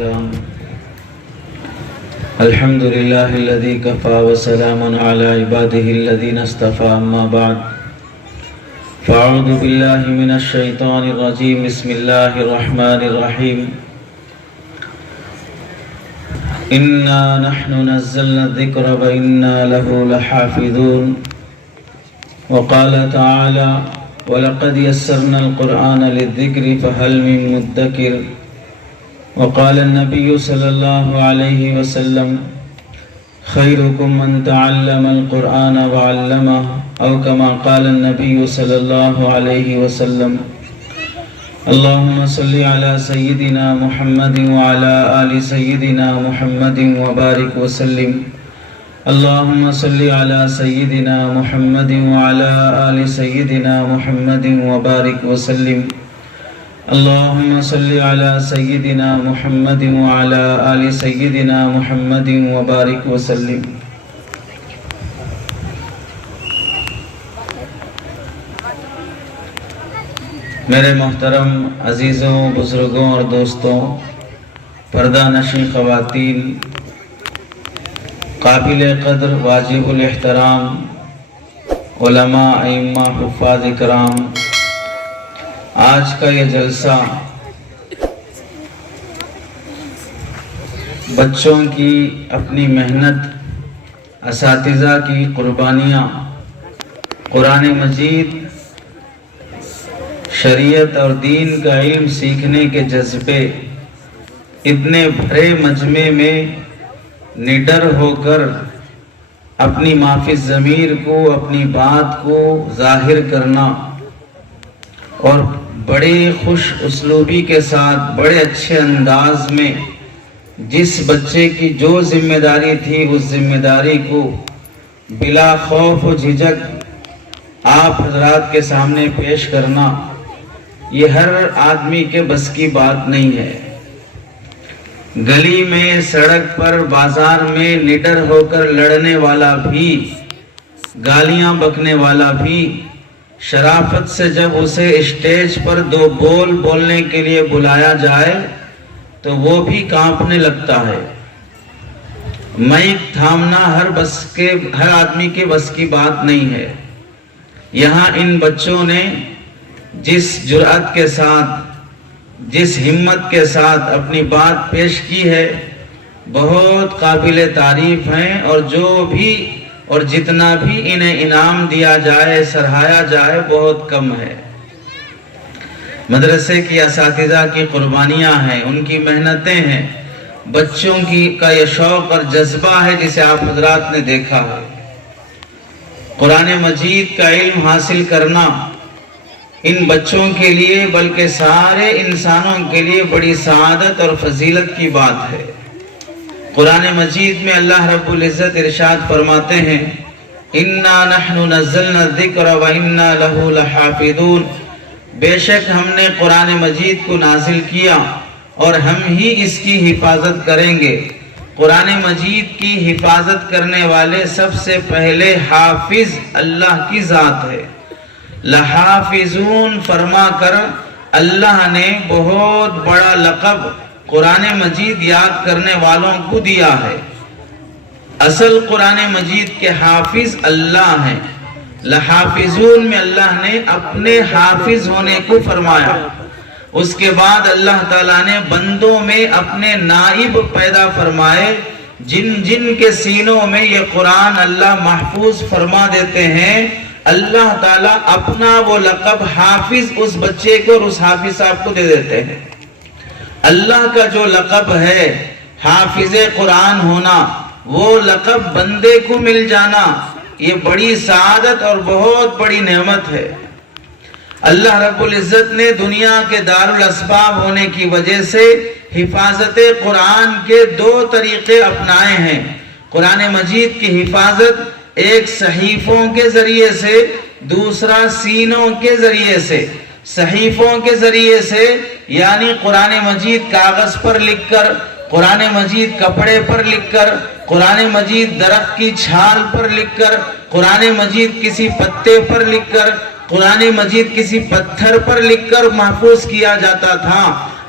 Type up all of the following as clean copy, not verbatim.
والسلام الحمد لله الذي كفى وسلام على عباده الذين اصطفى أما بعد فأعوذ بالله من الشيطان الرجيم بسم الله الرحمن الرحيم إنا نحن نزلنا الذكر وإنا له لحافظون وقال تعالى وَلَقَدْ يَسَّرْنَا الْقُرْآنَ لِلذِّكْرِ فَهَلْ مِن مُدَّكِرٍ وقال النبي صلى الله عليه وسلم خيركم من تعلم القرآن وعلمه أو كما قال النبي صلى الله عليه وسلم اللهم صل على سيدنا محمد وعلى آل سيدنا محمد وبارك وسلم اللهم صل على سيدنا محمد وعلى آل سيدنا محمد وبارك وسلم اللهم صل على سيدنا محمد وعلى آل سيدنا محمد وبارك وسلم میرے محترم عزیزوں، بزرگوں اور دوستوں، پردہ نشین خواتین، قابل قدر واجب الاحترام علماء، ائمہ، حفاظ کرام، آج کا یہ جلسہ بچوں کی اپنی محنت، اساتذہ کی قربانیاں، قرآن مجید، شریعت اور دین کا علم سیکھنے کے جذبے اتنے بھرے مجمع میں نڈر ہو کر اپنی معافی ضمیر کو، اپنی بات کو ظاہر کرنا اور بڑے خوش اسلوبی کے ساتھ، بڑے اچھے انداز میں جس بچے کی جو ذمہ داری تھی اس ذمہ داری کو بلا خوف و جھجک آپ حضرات کے سامنے پیش کرنا، یہ ہر آدمی کے بس کی بات نہیں ہے۔ گلی میں، سڑک پر، بازار میں نڈر ہو کر لڑنے والا بھی، گالیاں بکنے والا بھی، شرافت سے جب اسے اسٹیج پر دو بول بولنے کے لیے بلایا جائے تو وہ بھی کانپنے لگتا ہے۔ مائک تھامنا ہر آدمی کے بس کی بات نہیں ہے۔ یہاں ان بچوں نے جس جرأت کے ساتھ، جس ہمت کے ساتھ اپنی بات پیش کی ہے، بہت قابل تعریف ہیں، اور جتنا بھی انہیں انعام دیا جائے، سراہا جائے، بہت کم ہے۔ مدرسے کی اساتذہ کی قربانیاں ہیں، ان کی محنتیں ہیں، بچوں کا یہ شوق اور جذبہ ہے جسے آپ حضرات نے دیکھا ہے۔ قرآن مجید کا علم حاصل کرنا ان بچوں کے لیے بلکہ سارے انسانوں کے لیے بڑی سعادت اور فضیلت کی بات ہے۔ قرآن مجید میں اللہ رب العزت ارشاد فرماتے ہیں اِنَّا نَحْنُ نَزَّلْنَا الذِّكْرَ وَإِنَّا لَهُ لَحَافِظُونَ، بے شک ہم نے قرآن مجید کو نازل کیا اور ہم ہی اس کی حفاظت کریں گے۔ قرآن مجید کی حفاظت کرنے والے سب سے پہلے حافظ اللہ کی ذات ہے۔ لحافظون فرما کر اللہ نے بہت بڑا لقب قرآن مجید یاد کرنے والوں کو دیا ہے۔ اصل قرآن مجید کے حافظ اللہ ہیں۔ لحافظون میں اللہ نے اپنے حافظ ہونے کو فرمایا۔ اس کے بعد اللہ تعالیٰ نے بندوں میں اپنے نائب پیدا فرمائے، جن کے سینوں میں یہ قرآن اللہ محفوظ فرما دیتے ہیں۔ اللہ تعالیٰ اپنا وہ لقب حافظ اس بچے کو اور اس حافظ صاحب کو دے دیتے ہیں۔ اللہ کا جو لقب ہے حافظ قرآن ہونا، وہ لقب بندے کو مل جانا، یہ بڑی سعادت اور بہت بڑی نعمت ہے۔ اللہ رب العزت نے دنیا کے دارالاسباب ہونے کی وجہ سے حفاظت قرآن کے دو طریقے اپنائے ہیں۔ قرآن مجید کی حفاظت ایک صحیفوں کے ذریعے سے، دوسرا سینوں کے ذریعے سے۔ صحیفوں کے ذریعے سے یعنی قرآن مجید کاغذ پر لکھ کر، قرآن مجید کپڑے پر لکھ کر، قرآن مجید درخت کی چھال پر لکھ کر، قرآن مجید کسی پتے پر لکھ کر، قرآن مجید کسی پتھر پر لکھ کر محفوظ کیا جاتا تھا۔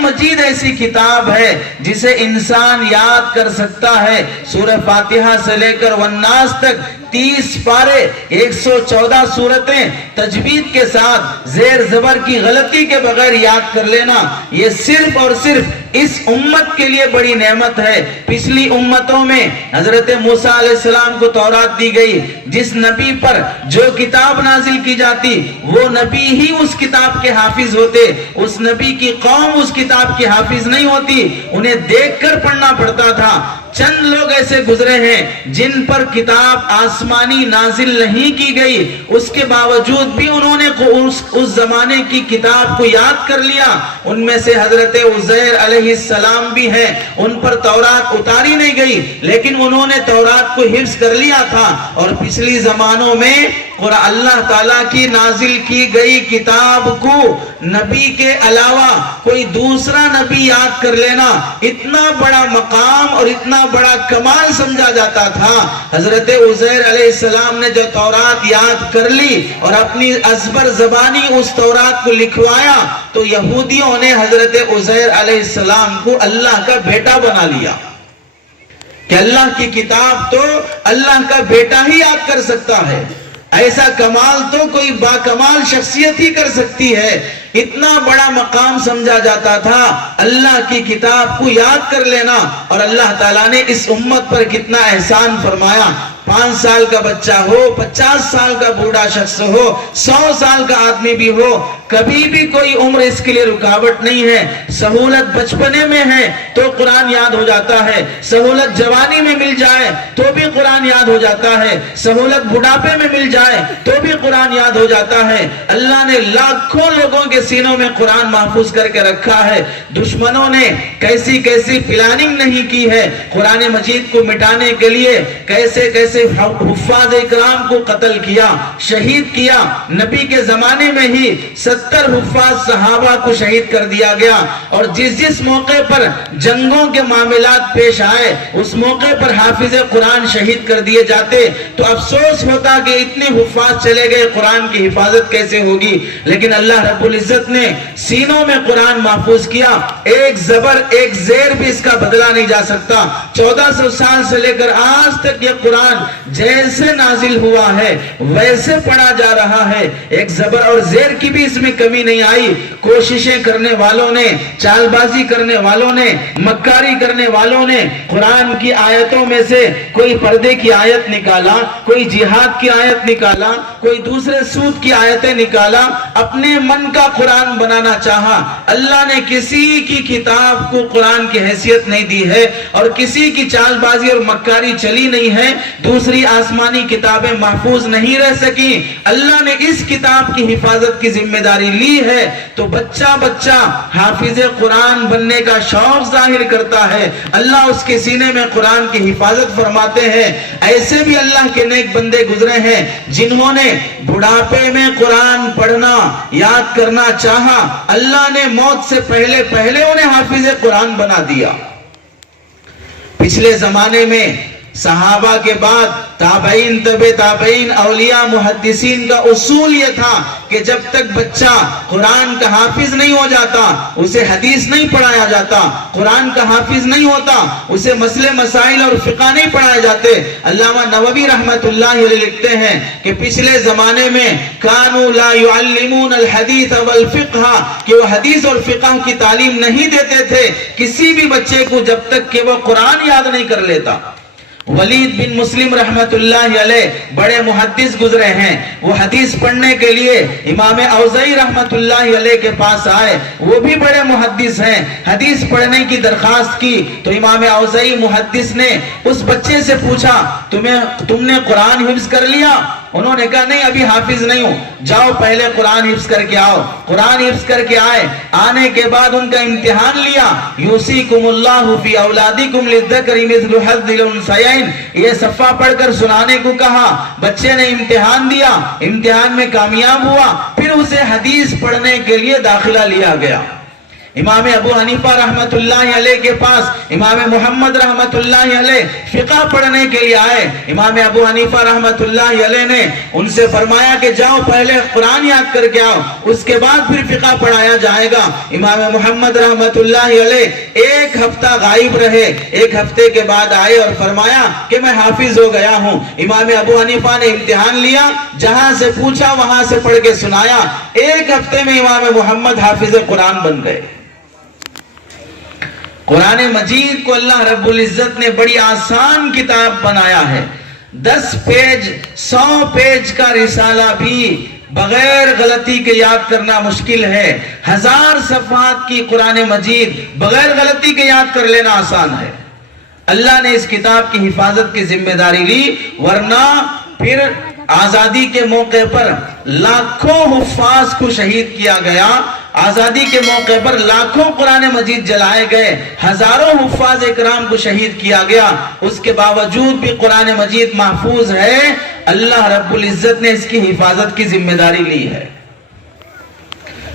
مجید ایسی کتاب ہے جسے انسان یاد کر سکتا ہے. سورہ فاتحہ سے لے کر والناس تک 30 پارے 114 سورتیں تجوید کے ساتھ زیر زبر کی غلطی کے بغیر یاد کر لینا، یہ صرف اور صرف اس امت کے لیے بڑی نعمت ہے. پچھلی امتوں میں حضرت موسیٰ علیہ السلام کو تورات دی گئی، جس نبی پر جو کتاب نازل کی جاتی وہ نبی ہی اس کتاب کے حافظ ہوتے، اس نبی کی قوم اس کتاب کی حافظ نہیں ہوتی، انہیں دیکھ کر پڑھنا پڑتا تھا. چند لوگ ایسے گزرے ہیں جن پر کتاب آسمانی نازل نہیں کی گئی، اس کے باوجود بھی انہوں نے اس زمانے کی کتاب کو یاد کر لیا. ان میں سے حضرت عزیر علیہ السلام بھی ہیں، ان پر تورات اتاری نہیں گئی لیکن انہوں نے تورات کو حفظ کر لیا تھا. اور پچھلی زمانوں میں اللہ تعالیٰ کی نازل کی گئی کتاب کو نبی کے علاوہ کوئی دوسرا نبی یاد کر لینا اتنا بڑا مقام اور اتنا بڑا کمال سمجھا جاتا تھا. حضرت عزیر علیہ السلام نے جو تورات یاد کر لی اور اپنی ازبر زبانی اس تورات کو لکھوایا تو یہودیوں نے حضرت عزیر علیہ السلام کو اللہ کا بیٹا بنا لیا کہ اللہ کی کتاب تو اللہ کا بیٹا ہی یاد کر سکتا ہے. ایسا کمال تو کوئی باکمال شخصیت ہی کر سکتی ہے. اتنا بڑا مقام سمجھا جاتا تھا اللہ کی کتاب کو یاد کر لینا. اور اللہ تعالیٰ نے اس امت پر کتنا احسان فرمایا. 5 سال کا بچہ ہو، 50 سال کا بوڑھا شخص ہو، 100 سال کا آدمی بھی ہو، کبھی بھی کوئی عمر اس کے لیے رکاوٹ نہیں ہے. سہولت بچپنے میں ہے تو قرآن یاد ہو جاتا ہے، سہولت جوانی میں مل جائے تو بھی قرآن یاد ہو جاتا ہے، سہولت بڑھاپے میں مل جائے تو بھی قرآن یاد ہو جاتا ہے. اللہ نے لاکھوں لوگوں کے سینوں میں قرآن محفوظ کر کے رکھا ہے. دشمنوں نے کیسی کیسی پلاننگ نہیں کی ہے قرآن مجید کو مٹانے کے لیے، کیسے کیسے حفاظ اکرام کو قتل کیا، شہید کیا. نبی کے زمانے میں ہی 70 حفاظ صحابہ کو شہید کر دیا گیا. اور جس موقع پر جنگوں کے معاملات پیش آئے اس موقع پر حافظ قرآن شہید کر دیے جاتے تو افسوس ہوتا کہ اتنے حفاظ چلے گئے، قرآن کی حفاظت کیسے ہوگی. لیکن اللہ رب العزت نے سینوں میں قرآن محفوظ کیا. ایک زبر ایک زیر بھی اس کا بدلا نہیں جا سکتا. 1400 سال سے لے کر آج تک یہ قرآن جیسے نازل ہوا ہے ویسے پڑھا جا رہا ہے. ایک زبر اور زیر کی بھی اس میں کمی نہیں آئی. کوششیں کرنے والوں نے، چال بازی کرنے والوں نے، مکاری کرنے والوں نے قرآن کی آیتوں میں سے کوئی پردے کی آیت نکالا، کوئی جہاد کی آیت نکالا، کوئی دوسرے سود کی آیتیں نکالا، اپنے من کا قرآن بنانا چاہا. اللہ نے کسی کی کتاب کو قرآن کی حیثیت نہیں دی ہے اور کسی کی چال بازی اور مکاری چلی نہیں ہے. دوسری آسمانی کتابیں محفوظ نہیں رہ سکی. اللہ نے اس کتاب کی حفاظت کی ذمہ داری لی ہے تو بچہ بچہ حافظ قرآن بننے کا شوق ظاہر کرتا ہے. اللہ اس کے سینے میں قرآن کی حفاظت فرماتے ہیں. ایسے بھی اللہ کے نیک بندے گزرے ہیں جنہوں نے بڑھاپے میں قرآن پڑھنا یاد کرنا چاہا. اللہ نے موت سے پہلے انہیں حافظ قرآن بنا دیا. پچھلے زمانے میں صحابہ کے بعد تابعین، طبع تابعین، اولیاء، محدثین کا اصول یہ تھا کہ جب تک بچہ قرآن کا حافظ نہیں ہو جاتا اسے حدیث نہیں پڑھایا جاتا، قرآن کا حافظ نہیں ہوتا اسے مسئلے مسائل اور فقہ نہیں پڑھائے جاتے. علامہ نووی رحمت اللہ علیہ لکھتے ہیں کہ پچھلے زمانے میں کانوا لا يعلمون الحدیث والفقہ، کہ وہ حدیث اور فقہ کی تعلیم نہیں دیتے تھے کسی بھی بچے کو جب تک کہ وہ قرآن یاد نہیں کر لیتا. ولید بن مسلم رحمت اللہ علیہ بڑے محدث گزرے ہیں. وہ حدیث پڑھنے کے لیے امام اوزاعی رحمت اللہ علیہ کے پاس آئے. وہ بھی بڑے محدث ہیں. حدیث پڑھنے کی درخواست کی تو امام اوزاعی محدث نے اس بچے سے پوچھا تم نے قرآن حفظ کر لیا؟ انہوں نے کہا نہیں، ابھی حافظ نہیں ہوں. جاؤ پہلے قرآن حفظ کر کے آؤ. قرآن حفظ کر کے آئے. آنے کے بعد ان کا امتحان لیا. یوصیکم اللہ فی اولادکم للذکر مثل حظ الانثیین، یہ صفحہ پڑھ کر سنانے کو کہا. بچے نے امتحان دیا، امتحان میں کامیاب ہوا. پھر اسے حدیث پڑھنے کے لیے داخلہ لیا گیا. امام ابو حنیفہ رحمت اللہ علیہ کے پاس امام محمد رحمت اللہ علیہ فقہ پڑھنے کے لیے آئے. امام ابو حنیفہ رحمت اللہ علیہ نے ان سے فرمایا کہ جاؤ پہلے قرآن یاد کر کے آؤ, اس کے بعد پھر فقہ پڑھایا جائے گا. امام محمد رحمت اللہ علیہ ایک ہفتہ غائب رہے. ایک ہفتے کے بعد آئے اور فرمایا کہ میں حافظ ہو گیا ہوں. امام ابو حنیفہ نے امتحان لیا, جہاں سے پوچھا وہاں سے پڑھ کے سنایا. ایک ہفتے میں امام محمد حافظ قرآن بن گئے. قرآن مجید کو اللہ رب العزت نے بڑی آسان کتاب بنایا ہے. 10 پیج 100 پیج کا رسالہ بھی بغیر غلطی کے یاد کرنا مشکل ہے. 1000 صفحات کی قرآن مجید بغیر غلطی کے یاد کر لینا آسان ہے. اللہ نے اس کتاب کی حفاظت کی ذمہ داری لی, ورنہ پھر آزادی کے موقع پر لاکھوں حفاظ کو شہید کیا گیا. آزادی کے موقع پر لاکھوں قرآن مجید جلائے گئے, ہزاروں حفاظ اکرام کو شہید کیا گیا. اس کے باوجود بھی قرآن مجید محفوظ ہے. اللہ رب العزت نے اس کی حفاظت کی ذمہ داری لی ہے.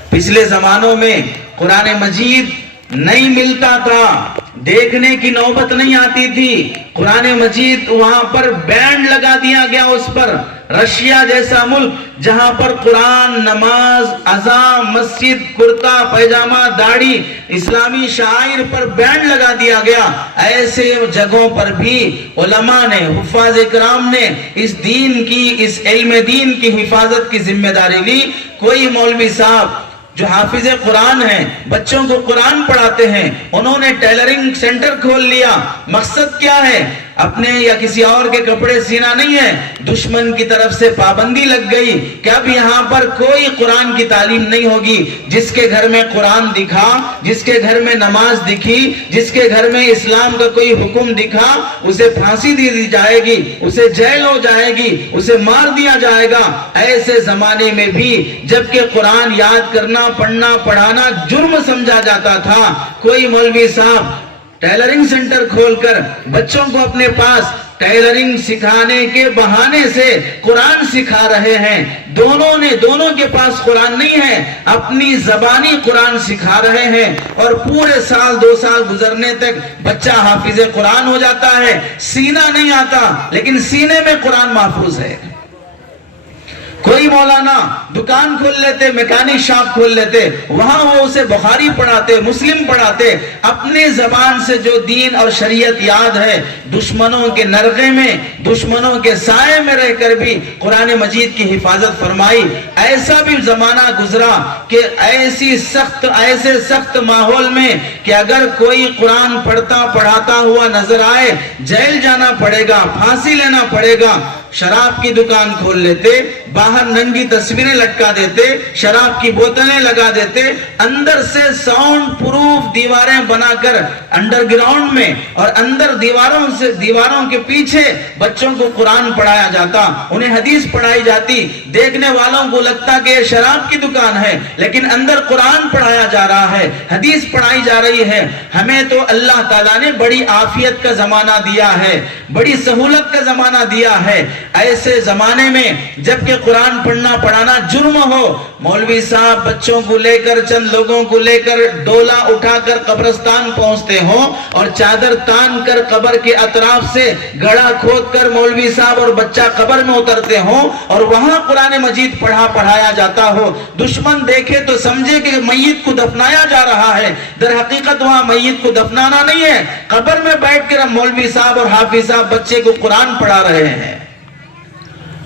پچھلے زمانوں میں قرآن مجید نہیں ملتا تھا, دیکھنے کی نوبت نہیں آتی تھی. قرآن مجید وہاں پر بینڈ لگا دیا گیا اس پر. رشیا جیسا ملک جہاں پر قرآن, نماز, اذان, مسجد, کرتا پیجامہ, داڑھی, اسلامی شاعر پر بینڈ لگا دیا گیا, ایسے جگہوں پر بھی علماء نے, حفاظ اکرام نے اس دین کی, اس علم دین کی حفاظت کی ذمہ داری لی. کوئی مولوی صاحب جو حافظ قرآن ہیں, بچوں کو قرآن پڑھاتے ہیں, انہوں نے ٹیلرنگ سینٹر کھول لیا. مقصد کیا ہے؟ اپنے یا کسی اور کے کپڑے سینا نہیں ہے. دشمن کی طرف سے پابندی لگ گئی کہ اب یہاں پر کوئی قرآن کی تعلیم نہیں ہوگی. جس کے گھر میں قرآن دکھا, جس کے گھر میں نماز دکھی, جس کے گھر میں اسلام کا کوئی حکم دکھا, اسے پھانسی دی جائے گی, اسے جیل ہو جائے گی, اسے مار دیا جائے گا. ایسے زمانے میں بھی جبکہ قرآن یاد کرنا, پڑھنا, پڑھانا جرم سمجھا جاتا تھا, کوئی مولوی صاحب ٹیلرنگ سینٹر کھول کر بچوں کو اپنے پاس ٹیلرنگ سکھانے کے بہانے سے قرآن سکھا رہے ہیں. دونوں کے پاس قرآن نہیں ہے, اپنی زبانی قرآن سکھا رہے ہیں. اور پورے سال 2 سال گزرنے تک بچہ حافظ قرآن ہو جاتا ہے. سینہ نہیں آتا لیکن سینے میں قرآن محفوظ ہے. کوئی مولانا دکان کھول لیتے, میکینک شاپ کھول لیتے, وہاں وہ اسے بخاری پڑھاتے, مسلم پڑھاتے. اپنی زبان سے جو دین اور شریعت یاد ہے, دشمنوں کے نرغے میں, دشمنوں کے سائے میں رہ کر بھی قرآن مجید کی حفاظت فرمائی. ایسا بھی زمانہ گزرا کہ ایسے سخت ماحول میں کہ اگر کوئی قرآن پڑھتا پڑھاتا ہوا نظر آئے, جیل جانا پڑے گا, پھانسی لینا پڑے گا. شراب کی دکان کھول لیتے, باہر ننگی تصویریں لٹکا دیتے, شراب کی بوتلیں لگا دیتے, اندر سے ساؤنڈ پروف دیواریں بنا کر انڈر گراؤنڈ میں اور اندر دیواروں کے پیچھے بچوں کو قرآن پڑھایا جاتا, انہیں حدیث پڑھائی جاتی. دیکھنے والوں کو لگتا کہ یہ شراب کی دکان ہے, لیکن اندر قرآن پڑھایا جا رہا ہے, حدیث پڑھائی جا رہی ہے. ہمیں تو اللہ تعالیٰ نے بڑی عافیت کا زمانہ دیا ہے, بڑی سہولت کا زمانہ دیا ہے. ایسے زمانے میں جبکہ قرآن پڑھنا پڑھانا جرم ہو, مولوی صاحب بچوں کو لے کر, چند لوگوں کو لے کر ڈولا اٹھا کر قبرستان پہنچتے ہوں اور چادر تان کر قبر کے اطراف سے گڑھا کھود کر مولوی صاحب اور بچہ قبر میں اترتے ہوں اور وہاں قرآن مجید پڑھایا جاتا ہو. دشمن دیکھے تو سمجھے کہ میت کو دفنایا جا رہا ہے, در حقیقت وہاں میت کو دفنانا نہیں ہے, قبر میں بیٹھ کر مولوی صاحب اور حافظ صاحب بچے کو قرآن پڑھا رہے ہیں.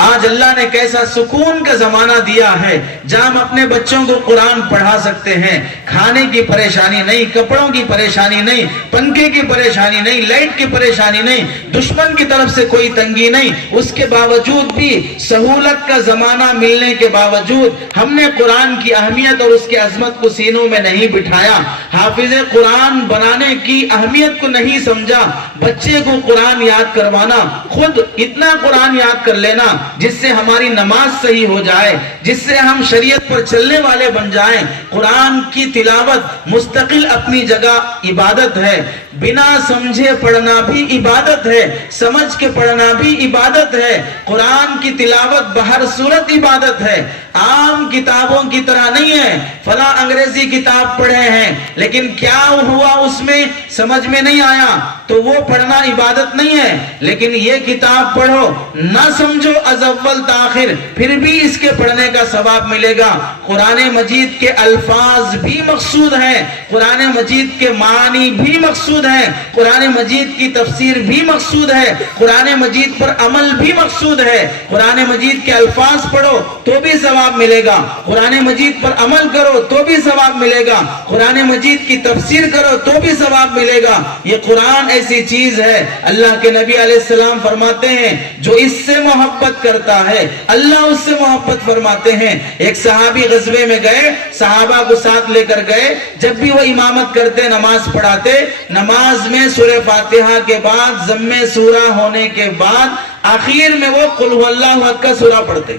آج اللہ نے کیسا سکون کا زمانہ دیا ہے جہاں ہم اپنے بچوں کو قرآن پڑھا سکتے ہیں. کھانے کی پریشانی نہیں, کپڑوں کی پریشانی نہیں, پنکھے کی پریشانی نہیں, لائٹ کی پریشانی نہیں, دشمن کی طرف سے کوئی تنگی نہیں. اس کے باوجود بھی, سہولت کا زمانہ ملنے کے باوجود ہم نے قرآن کی اہمیت اور اس کی عظمت کو سینوں میں نہیں بٹھایا. حافظ قرآن بنانے کی اہمیت کو نہیں سمجھا. بچے کو قرآن یاد کروانا, خود اتنا قرآن یاد کر لینا جس سے ہماری نماز صحیح ہو جائے, جس سے ہم شریعت پر چلنے والے بن جائیں. قرآن کی تلاوت مستقل اپنی جگہ عبادت ہے. بنا سمجھے پڑھنا بھی عبادت ہے, سمجھ کے پڑھنا بھی عبادت ہے. قرآن کی تلاوت بہر صورت عبادت ہے. عام کتابوں کی طرح نہیں ہے فلاں انگریزی کتاب پڑھے ہیں لیکن کیا ہوا اس میں سمجھ میں نہیں آیا تو وہ پڑھنا عبادت نہیں ہے، لیکن یہ کتاب پڑھو نہ سمجھو از اول تاخر پھر بھی اس کے پڑھنے کا ثواب ملے گا۔ قرآن مجید کے الفاظ بھی مقصود ہیں، قرآن مجید کے معنی بھی مقصود ہیں، قرآن مجید کی تفسیر بھی مقصود ہے، قرآن مجید پر عمل بھی مقصود ہے۔ قرآن مجید کے الفاظ پڑھو تو بھی ثواب ملے گا، قرآن مجید پر عمل کرو تو بھی ثواب ملے گا، قرآن مجید کی تفسیر کرو تو بھی ثواب ملے گا۔ یہ قرآن ایسی چیز ہے، اللہ کے نبی علیہ السلام فرماتے ہیں جو اس سے محبت کرتا ہے اللہ اس سے محبت فرماتے ہیں۔ ایک صحابی غزوے میں گئے، صحابہ کو ساتھ لے کر گئے، جب بھی وہ امامت کرتے نماز پڑھاتے، نماز میں سورہ فاتحہ کے بعد ضم سورہ ہونے کے بعد آخر میں وہ قل هو اللہ احد کا سورہ پڑھتے،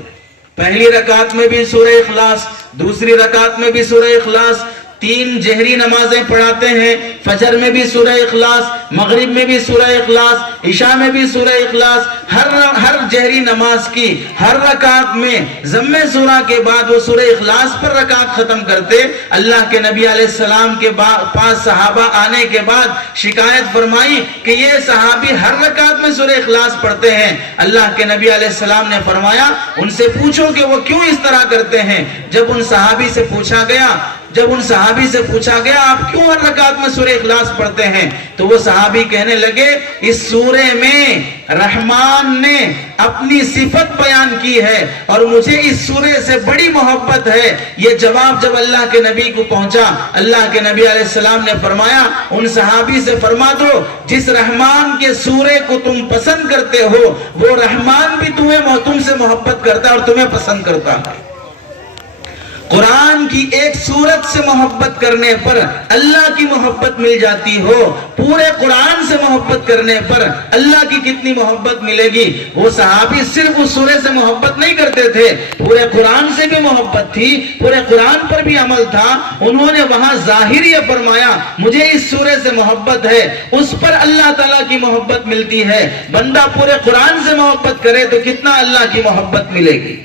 پہلی رکعت میں بھی سورہ اخلاص، دوسری رکعت میں بھی سورہ اخلاص، 3 جہری نمازیں پڑھاتے ہیں، فجر میں بھی سورہ اخلاص، مغرب میں بھی سورہ اخلاص، عشاء میں بھی سورہ اخلاص، ہر جہری نماز کی ہر رکعت میں ضم سورہ کے بعد وہ سورہ اخلاص پر رکعت ختم کرتے۔ اللہ کے نبی علیہ السلام کے پاس صحابہ آنے کے بعد شکایت فرمائی کہ یہ صحابی ہر رکعت میں سورہ اخلاص پڑھتے ہیں۔ اللہ کے نبی علیہ السلام نے فرمایا ان سے پوچھو کہ وہ کیوں اس طرح کرتے ہیں۔ جب ان صحابی سے پوچھا گیا آپ کیوں ہر رکعت میں سورہ اخلاص پڑھتے ہیں، تو وہ صحابی کہنے لگے اس سورے میں رحمان نے اپنی صفت بیان کی ہے اور مجھے اس سورے سے بڑی محبت ہے۔ یہ جواب جب اللہ کے نبی کو پہنچا، اللہ کے نبی علیہ السلام نے فرمایا ان صحابی سے فرما دو جس رحمان کے سورے کو تم پسند کرتے ہو وہ رحمان بھی تم سے محبت کرتا ہے اور تمہیں پسند کرتا ہے۔ قرآن کی ایک سورت سے محبت کرنے پر اللہ کی محبت مل جاتی ہو، پورے قرآن سے محبت کرنے پر اللہ کی کتنی محبت ملے گی۔ وہ صحابی صرف اس سورے سے محبت نہیں کرتے تھے، پورے قرآن سے بھی محبت تھی، پورے قرآن پر بھی عمل تھا۔ انہوں نے وہاں ظاہر یہ فرمایا مجھے اس سورے سے محبت ہے، اس پر اللہ تعالیٰ کی محبت ملتی ہے۔ بندہ پورے قرآن سے محبت کرے تو کتنا اللہ کی محبت ملے گی۔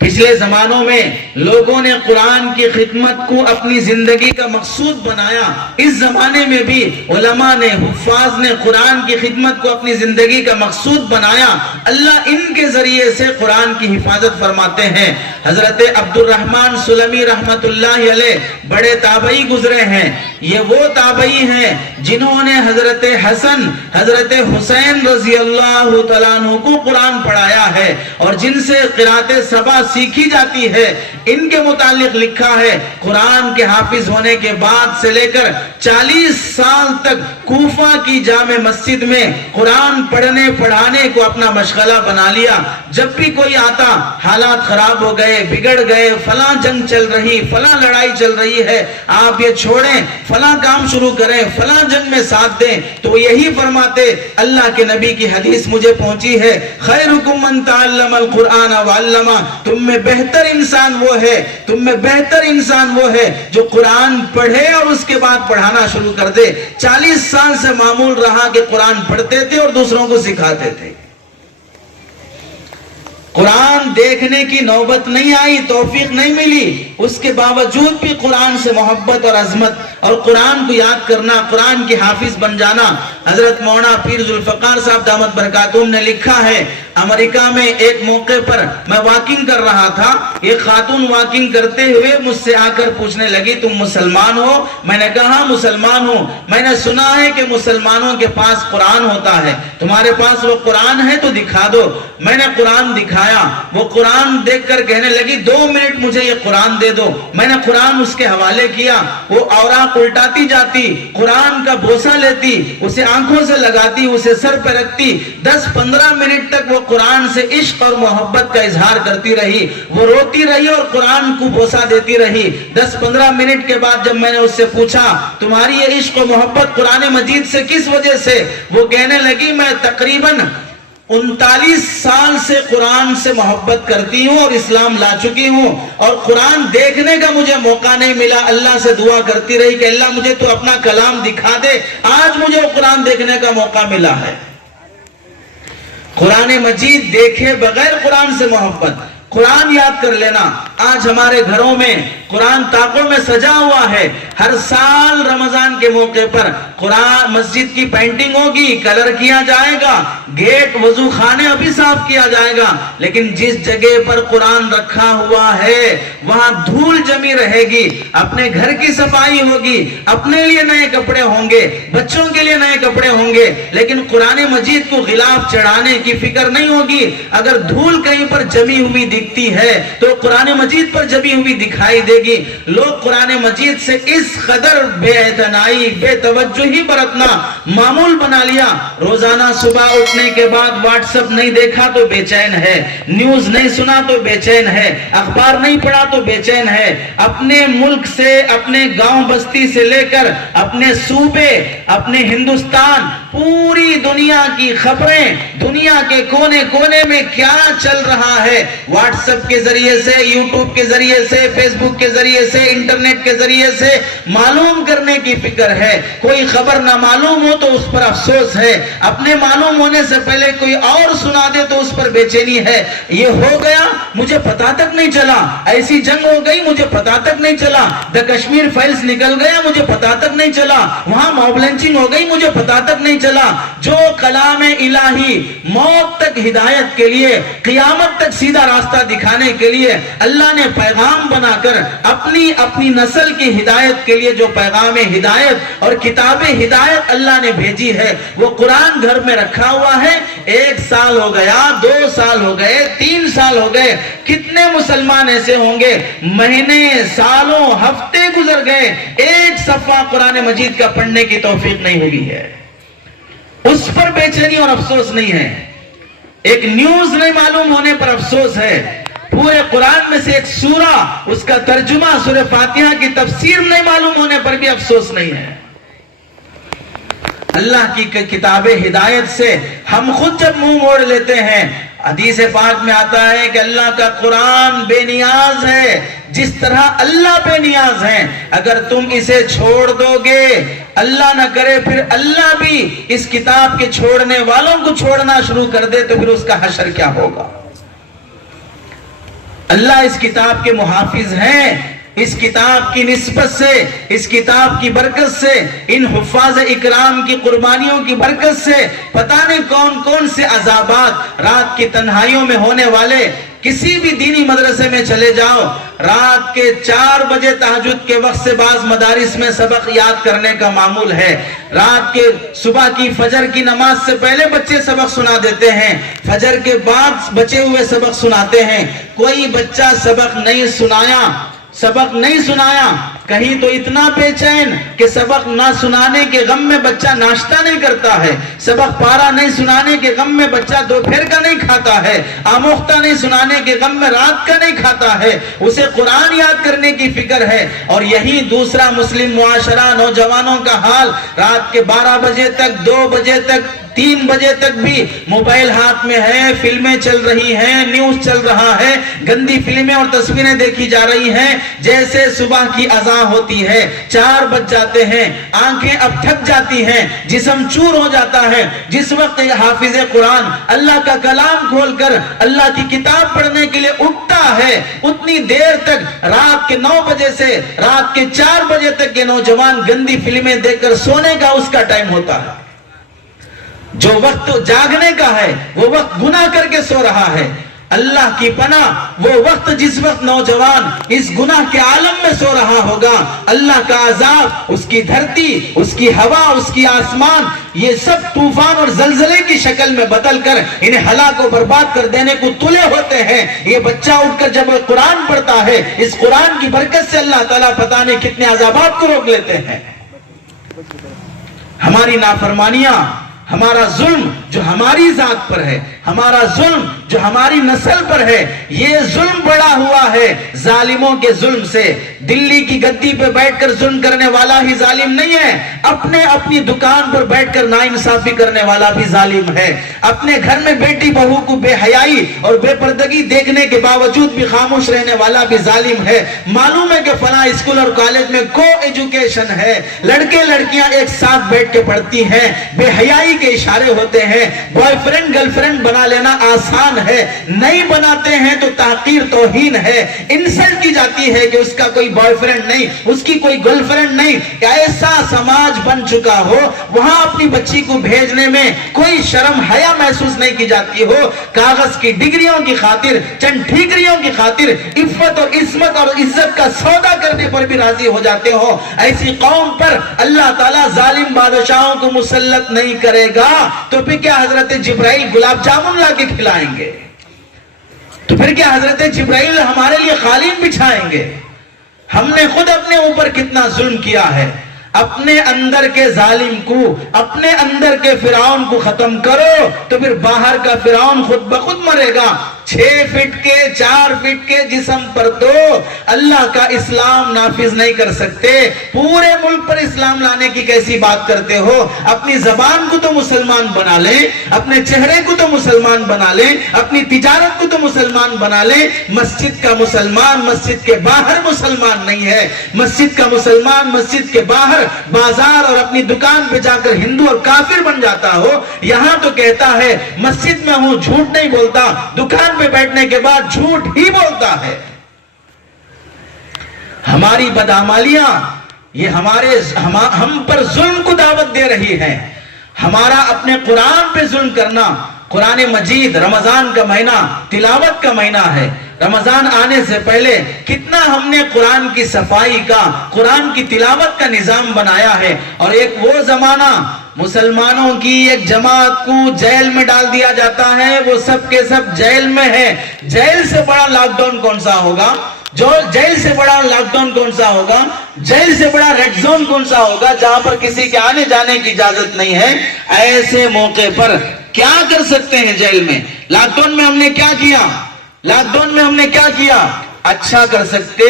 پچھلے زمانوں میں لوگوں نے قرآن کی خدمت کو اپنی زندگی کا مقصود بنایا، اس زمانے میں بھی علماء نے حفاظ نے قرآن کی خدمت کو اپنی زندگی کا مقصود بنایا۔ اللہ ان کے ذریعے سے قرآن کی حفاظت فرماتے ہیں۔ حضرت عبد الرحمن سلمی رحمت اللہ علیہ بڑے تابعی گزرے ہیں، یہ وہ تابعی ہیں جنہوں نے حضرت حسن حضرت حسین رضی اللہ تعالیٰ عنہ کو قرآن پڑھایا ہے اور جن سے قرأت سبع سیکھی جاتی ہے۔ ان کے متعلق لکھا ہے قرآن کے حافظ ہونے کے بعد سے لے کر 40 سال تک کوفہ کی جامع مسجد میں قرآن پڑھنے پڑھانے کو اپنا مشغلہ بنا لیا۔ جب بھی کوئی آتا حالات خراب ہو گئے، بگڑ گئے، فلاں جنگ چل رہی، فلاں لڑائی چل رہی ہے، آپ یہ چھوڑیں، فلاں کام شروع کریں، فلاں جنگ میں ساتھ دیں، تو یہی فرماتے اللہ کے نبی کی حدیث مجھے پہنچی ہے خیرکم من تعلم القرآن وعلمہ، تم میں بہتر انسان وہ ہے، تم میں بہتر انسان وہ ہے جو قرآن پڑھے اور اس کے بعد پڑھانا شروع کر دے۔ 40 سال سے معمول رہا کہ قرآن پڑھتے تھے اور دوسروں کو سکھاتے تھے۔ قرآن دیکھنے کی نوبت نہیں آئی، توفیق نہیں ملی، اس کے باوجود بھی قرآن سے محبت اور عظمت اور قرآن کو یاد کرنا، قرآن کی حافظ بن جانا۔ حضرت مولانا پیر ذوالفقار صاحب دامت برکاتہم نے لکھا ہے امریکہ میں ایک موقع پر میں واکنگ کر رہا تھا، ایک خاتون واکنگ کرتے ہوئے مجھ سے آ کر پوچھنے لگی تم مسلمان ہو؟ میں نے کہا ہاں مسلمان ہوں، میں نے سنا ہے کہ مسلمانوں کے پاس قرآن ہوتا ہے، تمہارے پاس وہ قرآن ہے تو دکھا دو۔ میں نے قرآن دکھایا، وہ قرآن دیکھ کر کہنے لگی 2 منٹ مجھے یہ قرآن دے دو۔ میں نے قرآن اس کے حوالے کیا، وہ اوراق الٹاتی جاتی، قرآن کا بوسہ لیتی، اسے آنکھوں سے لگاتی، اسے سر پہ رکھتی، 10-15 منٹ تک وہ قرآن سے عشق اور محبت کا اظہار کرتی رہی، وہ روتی رہی اور قرآن کو بوسہ دیتی رہی۔ 10-15 منٹ کے بعد جب میں نے اس سے پوچھا تمہاری یہ عشق و محبت قرآن مجید سے کس وجہ سے، وہ کہنے لگی میں تقریباً 39 سال سے قرآن سے محبت کرتی ہوں اور اسلام لا چکی ہوں اور قرآن دیکھنے کا مجھے موقع نہیں ملا، اللہ سے دعا کرتی رہی کہ اللہ مجھے تو اپنا کلام دکھا دے، آج مجھے قرآن دیکھنے کا موقع ملا ہے۔ قرآن مجید دیکھے بغیر قرآن سے محبت، قرآن یاد کر لینا. آج ہمارے گھروں میں قرآن طاقوں میں سجا ہوا ہے. ہر سال رمضان کے موقع پر قرآن مسجد کی پینٹنگ ہوگی, کلر کیا جائے گا, گیٹ وضو خانے ابھی صاف کیا جائے گا, لیکن جس جگہ پر قرآن رکھا ہوا ہے وہاں دھول جمی رہے گی. اپنے گھر کی صفائی ہوگی, اپنے لیے نئے کپڑے ہوں گے, بچوں کے لیے نئے کپڑے ہوں گے, لیکن قرآن مجید کو غلاف چڑھانے کی فکر نہیں ہوگی. اگر دھول کہیں پر جمی ہوئی دکھتی ہے تو قرآن مجید پر جمی ہوئی دکھائی دے گی. لوگ قرآن مجید سے اس قدر بے اعتنائی, بے توجہی برتنا معمول بنا لیا. روزانہ صبح اٹھنے کے بعد واٹس ایپ نہیں دیکھا تو بے چین ہے, نیوز نہیں سنا تو بے چین ہے, اخبار نہیں پڑھا تو بے چین ہے. اپنے ملک سے, اپنے گاؤں بستی سے لے کر اپنے صوبے, اپنے ہندوستان, پوری دنیا کی خبریں, دنیا کے کونے کونے میں کیا چل رہا ہے, واٹس ایپ کے ذریعے سے, یوٹیوب کے ذریعے سے, فیس بک کے ذریعے سے, انٹرنیٹ کے ذریعے سے معلوم کرنے کی فکر ہے. کوئی خبر نہ معلوم ہو تو اس پر افسوس ہے, اپنے معلوم ہونے سے پہلے کوئی اور سنا دے تو اس پر بے چینی ہے. یہ ہو گیا مجھے پتا تک نہیں چلا, ایسی جنگ ہو گئی مجھے پتا تک نہیں چلا, دا کشمیر فائلز نکل گیا مجھے پتا تک نہیں چلا, وہاں موب لنچنگ ہو گئی مجھے پتا تک نہیں چلا. جو کلام الہی موت تک ہدایت کے لیے, قیامت تک سیدھا راستہ دکھانے کے لیے اللہ نے پیغام بنا کر اپنی نسل کی ہدایت کے لیے جو پیغام ہدایت اور کتاب ہدایت اللہ نے بھیجی ہے, وہ قرآن گھر میں رکھا ہوا ہے. 1 سال ہو گیا, 2 سال ہو گئے, 3 سال ہو گئے, کتنے مسلمان ایسے ہوں گے مہینے, سالوں, ہفتے گزر گئے, ایک صفحہ قرآن مجید کا پڑھنے کی توفیق نہیں ہوئی ہے. اس پر بے چینی اور افسوس نہیں ہے, ایک نیوز نہیں معلوم ہونے پر افسوس ہے, پورے قرآن میں سے ایک سورہ, اس کا ترجمہ سورہ فاتحہ کی تفسیر نہیں معلوم ہونے پر بھی افسوس نہیں ہے. اللہ کی کتاب ہدایت سے ہم خود جب منہ موڑ لیتے ہیں, حدیث پاک میں آتا ہے کہ اللہ کا قرآن بے نیاز ہے جس طرح اللہ بے نیاز ہیں. اگر تم اسے چھوڑ دو گے, اللہ نہ کرے پھر اللہ بھی اس کتاب کے چھوڑنے والوں کو چھوڑنا شروع کر دے تو پھر اس کا حشر کیا ہوگا. اللہ اس کتاب کے محافظ ہیں. اس کتاب کی نسبت سے, اس کتاب کی برکت سے, ان حفاظ اکرام کی قربانیوں کی برکت سے پتہ نہیں کون کون سے عذابات رات کی تنہائیوں میں ہونے والے. کسی بھی دینی مدرسے میں چلے جاؤ, رات کے 4 بجے تہجد کے وقت سے بعض مدارس میں سبق یاد کرنے کا معمول ہے. رات کے صبح کی فجر کی نماز سے پہلے بچے سبق سنا دیتے ہیں, فجر کے بعد بچے ہوئے سبق سناتے ہیں. کوئی بچہ سبق نہیں سنایا, کہیں تو اتنا بے چین کہ سبق نہ سنانے کے غم میں بچہ ناشتہ نہیں کرتا ہے, سبق پارا نہیں سنانے کے غم میں بچہ دوپہر کا نہیں کھاتا ہے, آموختہ نہیں سنانے کے غم میں رات کا نہیں کھاتا ہے, اسے قرآن یاد کرنے کی فکر ہے. اور یہی دوسرا مسلم معاشرہ, نوجوانوں کا حال, رات کے 12 بجے تک, 2 بجے تک, 3 بجے تک بھی موبائل ہاتھ میں ہے, فلمیں چل رہی ہیں, نیوز چل رہا ہے, گندی فلمیں اور تصویریں دیکھی جا رہی ہیں. جیسے صبح کی اذان ہوتی ہے 4 بج جاتے ہیں, آنکھیں اب تھک جاتی ہیں, جسم چور ہو جاتا ہے. جس وقت حافظ قرآن اللہ کا کلام کھول کر اللہ کی کتاب پڑھنے کے لیے اٹھتا ہے, اتنی دیر تک, رات کے 9 بجے سے رات کے 4 بجے تک یہ نوجوان گندی فلمیں دیکھ کر سونے کا اس کا ٹائم ہوتا ہے. جو وقت جاگنے کا ہے وہ وقت گناہ کر کے سو رہا ہے. اللہ کی پناہ, وہ وقت جس وقت نوجوان اس گناہ کے عالم میں سو رہا ہوگا, اللہ کا عذاب اس کی دھرتی, اس کی ہوا, اس کی آسمان, یہ سب طوفان اور زلزلے کی شکل میں بدل کر انہیں ہلاک و برباد کر دینے کو تلے ہوتے ہیں. یہ بچہ اٹھ کر جب قرآن پڑھتا ہے, اس قرآن کی برکت سے اللہ تعالیٰ پتہ نہیں کتنے عذابات کو روک لیتے ہیں. ہماری نافرمانیاں, ہمارا ظلم جو ہماری ذات پر ہے, ہمارا ظلم جو ہماری نسل پر ہے, یہ ظلم بڑا ہوا ہے ظالموں کے ظلم سے. دلی کی گدی پہ بیٹھ کر ظلم کرنے والا ہی ظالم نہیں ہے, اپنی دکان پر بیٹھ کر ناانصافی کرنے والا بھی ظالم ہے. اپنے گھر میں بیٹی بہو کو بے حیائی اور بے پردگی دیکھنے کے باوجود بھی خاموش رہنے والا بھی ظالم ہے. معلوم ہے کہ فلاں اسکول اور کالج میں کو ایجوکیشن ہے, لڑکے لڑکیاں ایک ساتھ بیٹھ کے پڑھتی ہیں, بے حیائی کے اشارے ہوتے ہیں, بوائے فرینڈ گرل فرینڈ بنا لینا آسان ہے, نہیں بناتے ہیں تو تحقیر توہین ہے, انسلٹ کی جاتی ہے کہ اس کا کوئی بوائے فرینڈ نہیں, اس کی کوئی گرل فرینڈ نہیں. ایسا سماج بن چکا ہو وہاں اپنی بچی کو بھیجنے میں کوئی شرم حیا محسوس نہیں کی جاتی ہو, کاغذ کی ڈگریوں کی خاطر, چند ٹھیکریوں کی خاطر عفت اور عصمت اور عزت کا سودا کرنے پر بھی راضی ہو جاتے ہو. ایسی قوم پر اللہ تعالیٰ ظالم بادشاہوں کو مسلط نہیں کرے گا تو پھر کیا حضرت جبرائیل گلاب جامن لا کے کھلائیں گے؟ تو پھر کیا حضرت جبرائیل ہمارے لیے قالین بچھائیں گے؟ ہم نے خود اپنے اوپر کتنا ظلم کیا ہے. اپنے اندر کے ظالم کو, اپنے اندر کے فرعون کو ختم کرو تو پھر باہر کا فرعون خود بخود مرے گا. 6 فٹ کے 4 فٹ کے جسم پر تو اللہ کا اسلام نافذ نہیں کر سکتے, پورے ملک پر اسلام لانے کی کیسی بات کرتے ہو؟ اپنی زبان کو تو مسلمان بنا لیں, اپنے چہرے کو تو مسلمان بنا لیں, اپنی تجارت کو تو مسلمان بنا لیں. مسجد کا مسلمان مسجد کے باہر مسلمان نہیں ہے. مسجد کا مسلمان مسجد کے باہر بازار اور اپنی دکان پہ جا کر ہندو اور کافر بن جاتا ہو. یہاں تو کہتا ہے مسجد میں ہوں جھوٹ نہیں بولتا, دکان پہ بیٹھنے کے بعد جھوٹ ہی بولتا ہے. ہماری بدعمالیاں یہ ہم پر ظلم کو دعوت دے رہی ہیں. ہمارا اپنے قرآن پہ ظلم کرنا. قرآن مجید رمضان کا مہینہ تلاوت کا مہینہ ہے. رمضان آنے سے پہلے کتنا ہم نے قرآن کی صفائی کا, قرآن کی تلاوت کا نظام بنایا ہے. اور ایک وہ زمانہ مسلمانوں کی ایک جماعت کو جیل میں ڈال دیا جاتا ہے, وہ سب کے سب جیل میں ہے. جیل سے بڑا لاک ڈاؤن کون سا ہوگا؟ جیل سے بڑا لاک ڈاؤن کون سا ہوگا؟ جیل سے بڑا ریڈ زون کون سا ہوگا جہاں پر کسی کے آنے جانے کی اجازت نہیں ہے؟ ایسے موقع پر کیا کر سکتے ہیں جیل میں؟ لاک ڈاؤن میں ہم نے کیا کیا؟ لاک ڈاؤن میں ہم نے کیا کیا؟ اچھا کر سکتے,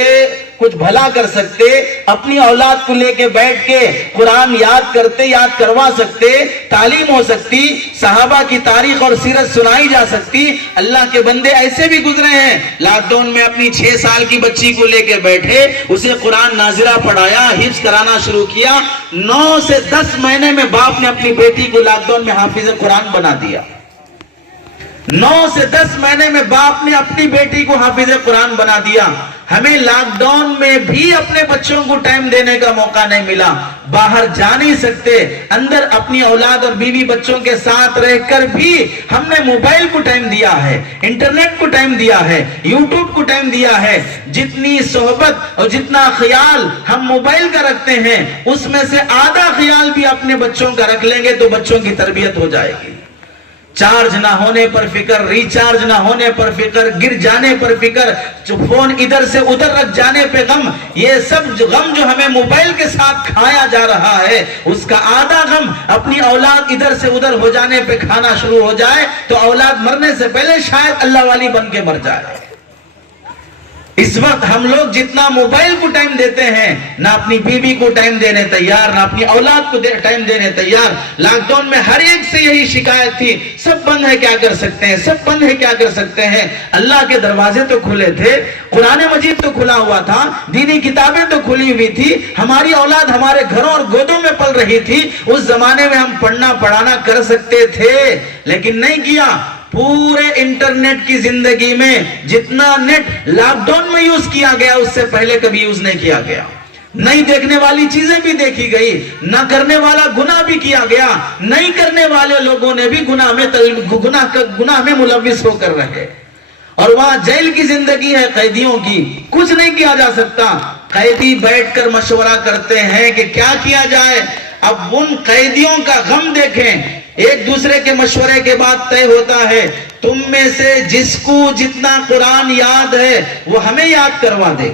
کچھ بھلا کر سکتے, اپنی اولاد کو لے کے بیٹھ کے قرآن یاد کرتے, یاد کروا سکتے, تعلیم ہو سکتی, صحابہ کی تاریخ اور سیرت سنائی جا سکتی. اللہ کے بندے ایسے بھی گزرے ہیں. لاک ڈاؤن میں اپنی 6 سال کی بچی کو لے کے بیٹھے, اسے قرآن ناظرہ پڑھایا, حفظ کرانا شروع کیا. 9 سے 10 مہینے میں باپ نے اپنی بیٹی کو لاک ڈاؤن میں حافظ قرآن بنا دیا. 9 سے 10 مہینے میں باپ نے اپنی بیٹی کو حافظ قرآن بنا دیا. ہمیں لاک ڈاؤن میں بھی اپنے بچوں کو ٹائم دینے کا موقع نہیں ملا. باہر جا نہیں سکتے, اندر اپنی اولاد اور بیوی بچوں کے ساتھ رہ کر بھی ہم نے موبائل کو ٹائم دیا ہے, انٹرنیٹ کو ٹائم دیا ہے, یوٹیوب کو ٹائم دیا ہے. جتنی صحبت اور جتنا خیال ہم موبائل کا رکھتے ہیں اس میں سے آدھا خیال بھی اپنے بچوں کا رکھ لیں گے تو بچوں کی تربیت ہو جائے گی. چارج نہ ہونے پر فکر, ریچارج نہ ہونے پر فکر, گر جانے پر فکر, فون ادھر سے ادھر رکھ جانے پہ غم. یہ سب غم جو ہمیں موبائل کے ساتھ کھایا جا رہا ہے اس کا آدھا غم اپنی اولاد ادھر سے ادھر ہو جانے پہ کھانا شروع ہو جائے تو اولاد مرنے سے پہلے شاید اللہ والی بن کے مر جائے. اس وقت ہم لوگ جتنا موبائل کو ٹائم دیتے ہیں نہ اپنی بیوی کو ٹائم دینے تیار, نہ اپنی اولاد کو ٹائم دینے تیار. لاک ڈاؤن میں ہر ایک سے یہی شکایت تھی, سب بند ہے, کیا کر سکتے ہیں, سب بند ہے, کیا کر سکتے ہیں. اللہ کے دروازے تو کھلے تھے, قرآن مجید تو کھلا ہوا تھا, دینی کتابیں تو کھلی ہوئی تھی, ہماری اولاد ہمارے گھروں اور گودوں میں پل رہی تھی. اس زمانے میں ہم پڑھنا پڑھانا کر سکتے تھے لیکن نہیں کیا. پورے انٹرنیٹ کی زندگی میں جتنا نیٹ لاک ڈاؤن میں یوز کیا گیا اس سے پہلے کبھی یوز نہیں کیا گیا. نہیں دیکھنے والی چیزیں بھی دیکھی گئی, نہ کرنے والا گناہ بھی کیا گیا, نہیں کرنے والے لوگوں نے بھی گناہ میں ملوث ہو کر رہے. اور وہاں جیل کی زندگی ہے قیدیوں کی, کچھ نہیں کیا جا سکتا. قیدی بیٹھ کر مشورہ کرتے ہیں کہ کیا کیا جائے. اب ان قیدیوں کا غم دیکھیں, ایک دوسرے کے مشورے کے بعد طے ہوتا ہے تم میں سے جس کو جتنا قرآن یاد ہے وہ ہمیں یاد کروا دے,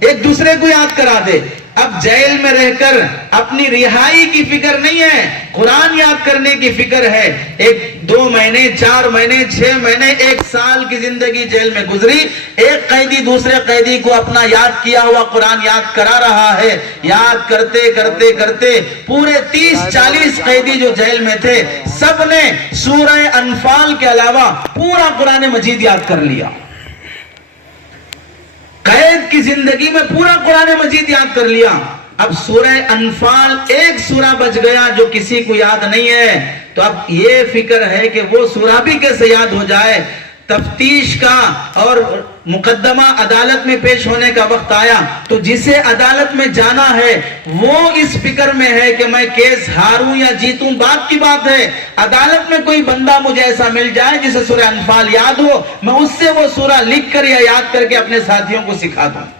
ایک دوسرے کو یاد کرا دے. اب جیل میں رہ کر اپنی رہائی کی فکر نہیں ہے, قرآن یاد کرنے کی فکر ہے. 1-2 مہینے, 4 مہینے, 6 مہینے, 1 سال کی زندگی جیل میں گزری. ایک قیدی دوسرے قیدی کو اپنا یاد کیا ہوا قرآن یاد کرا رہا ہے. یاد کرتے کرتے کرتے پورے 30-40 قیدی جو جیل میں تھے سب نے سورہ انفال کے علاوہ پورا قرآن مجید یاد کر لیا. قید کی زندگی میں پورا قرآن مجید یاد کر لیا. اب سورہ انفال ایک سورہ بچ گیا جو کسی کو یاد نہیں ہے. تو اب یہ فکر ہے کہ وہ سورہ بھی کیسے یاد ہو جائے. تفتیش کا اور مقدمہ عدالت میں پیش ہونے کا وقت آیا تو جسے عدالت میں جانا ہے وہ اس فکر میں ہے کہ میں کیس ہاروں یا جیتوں. بات کی بات ہے عدالت میں کوئی بندہ مجھے ایسا مل جائے جسے سورہ انفال یاد ہو, میں اس سے وہ سورہ لکھ کر یا یاد کر کے اپنے ساتھیوں کو سکھا دوں.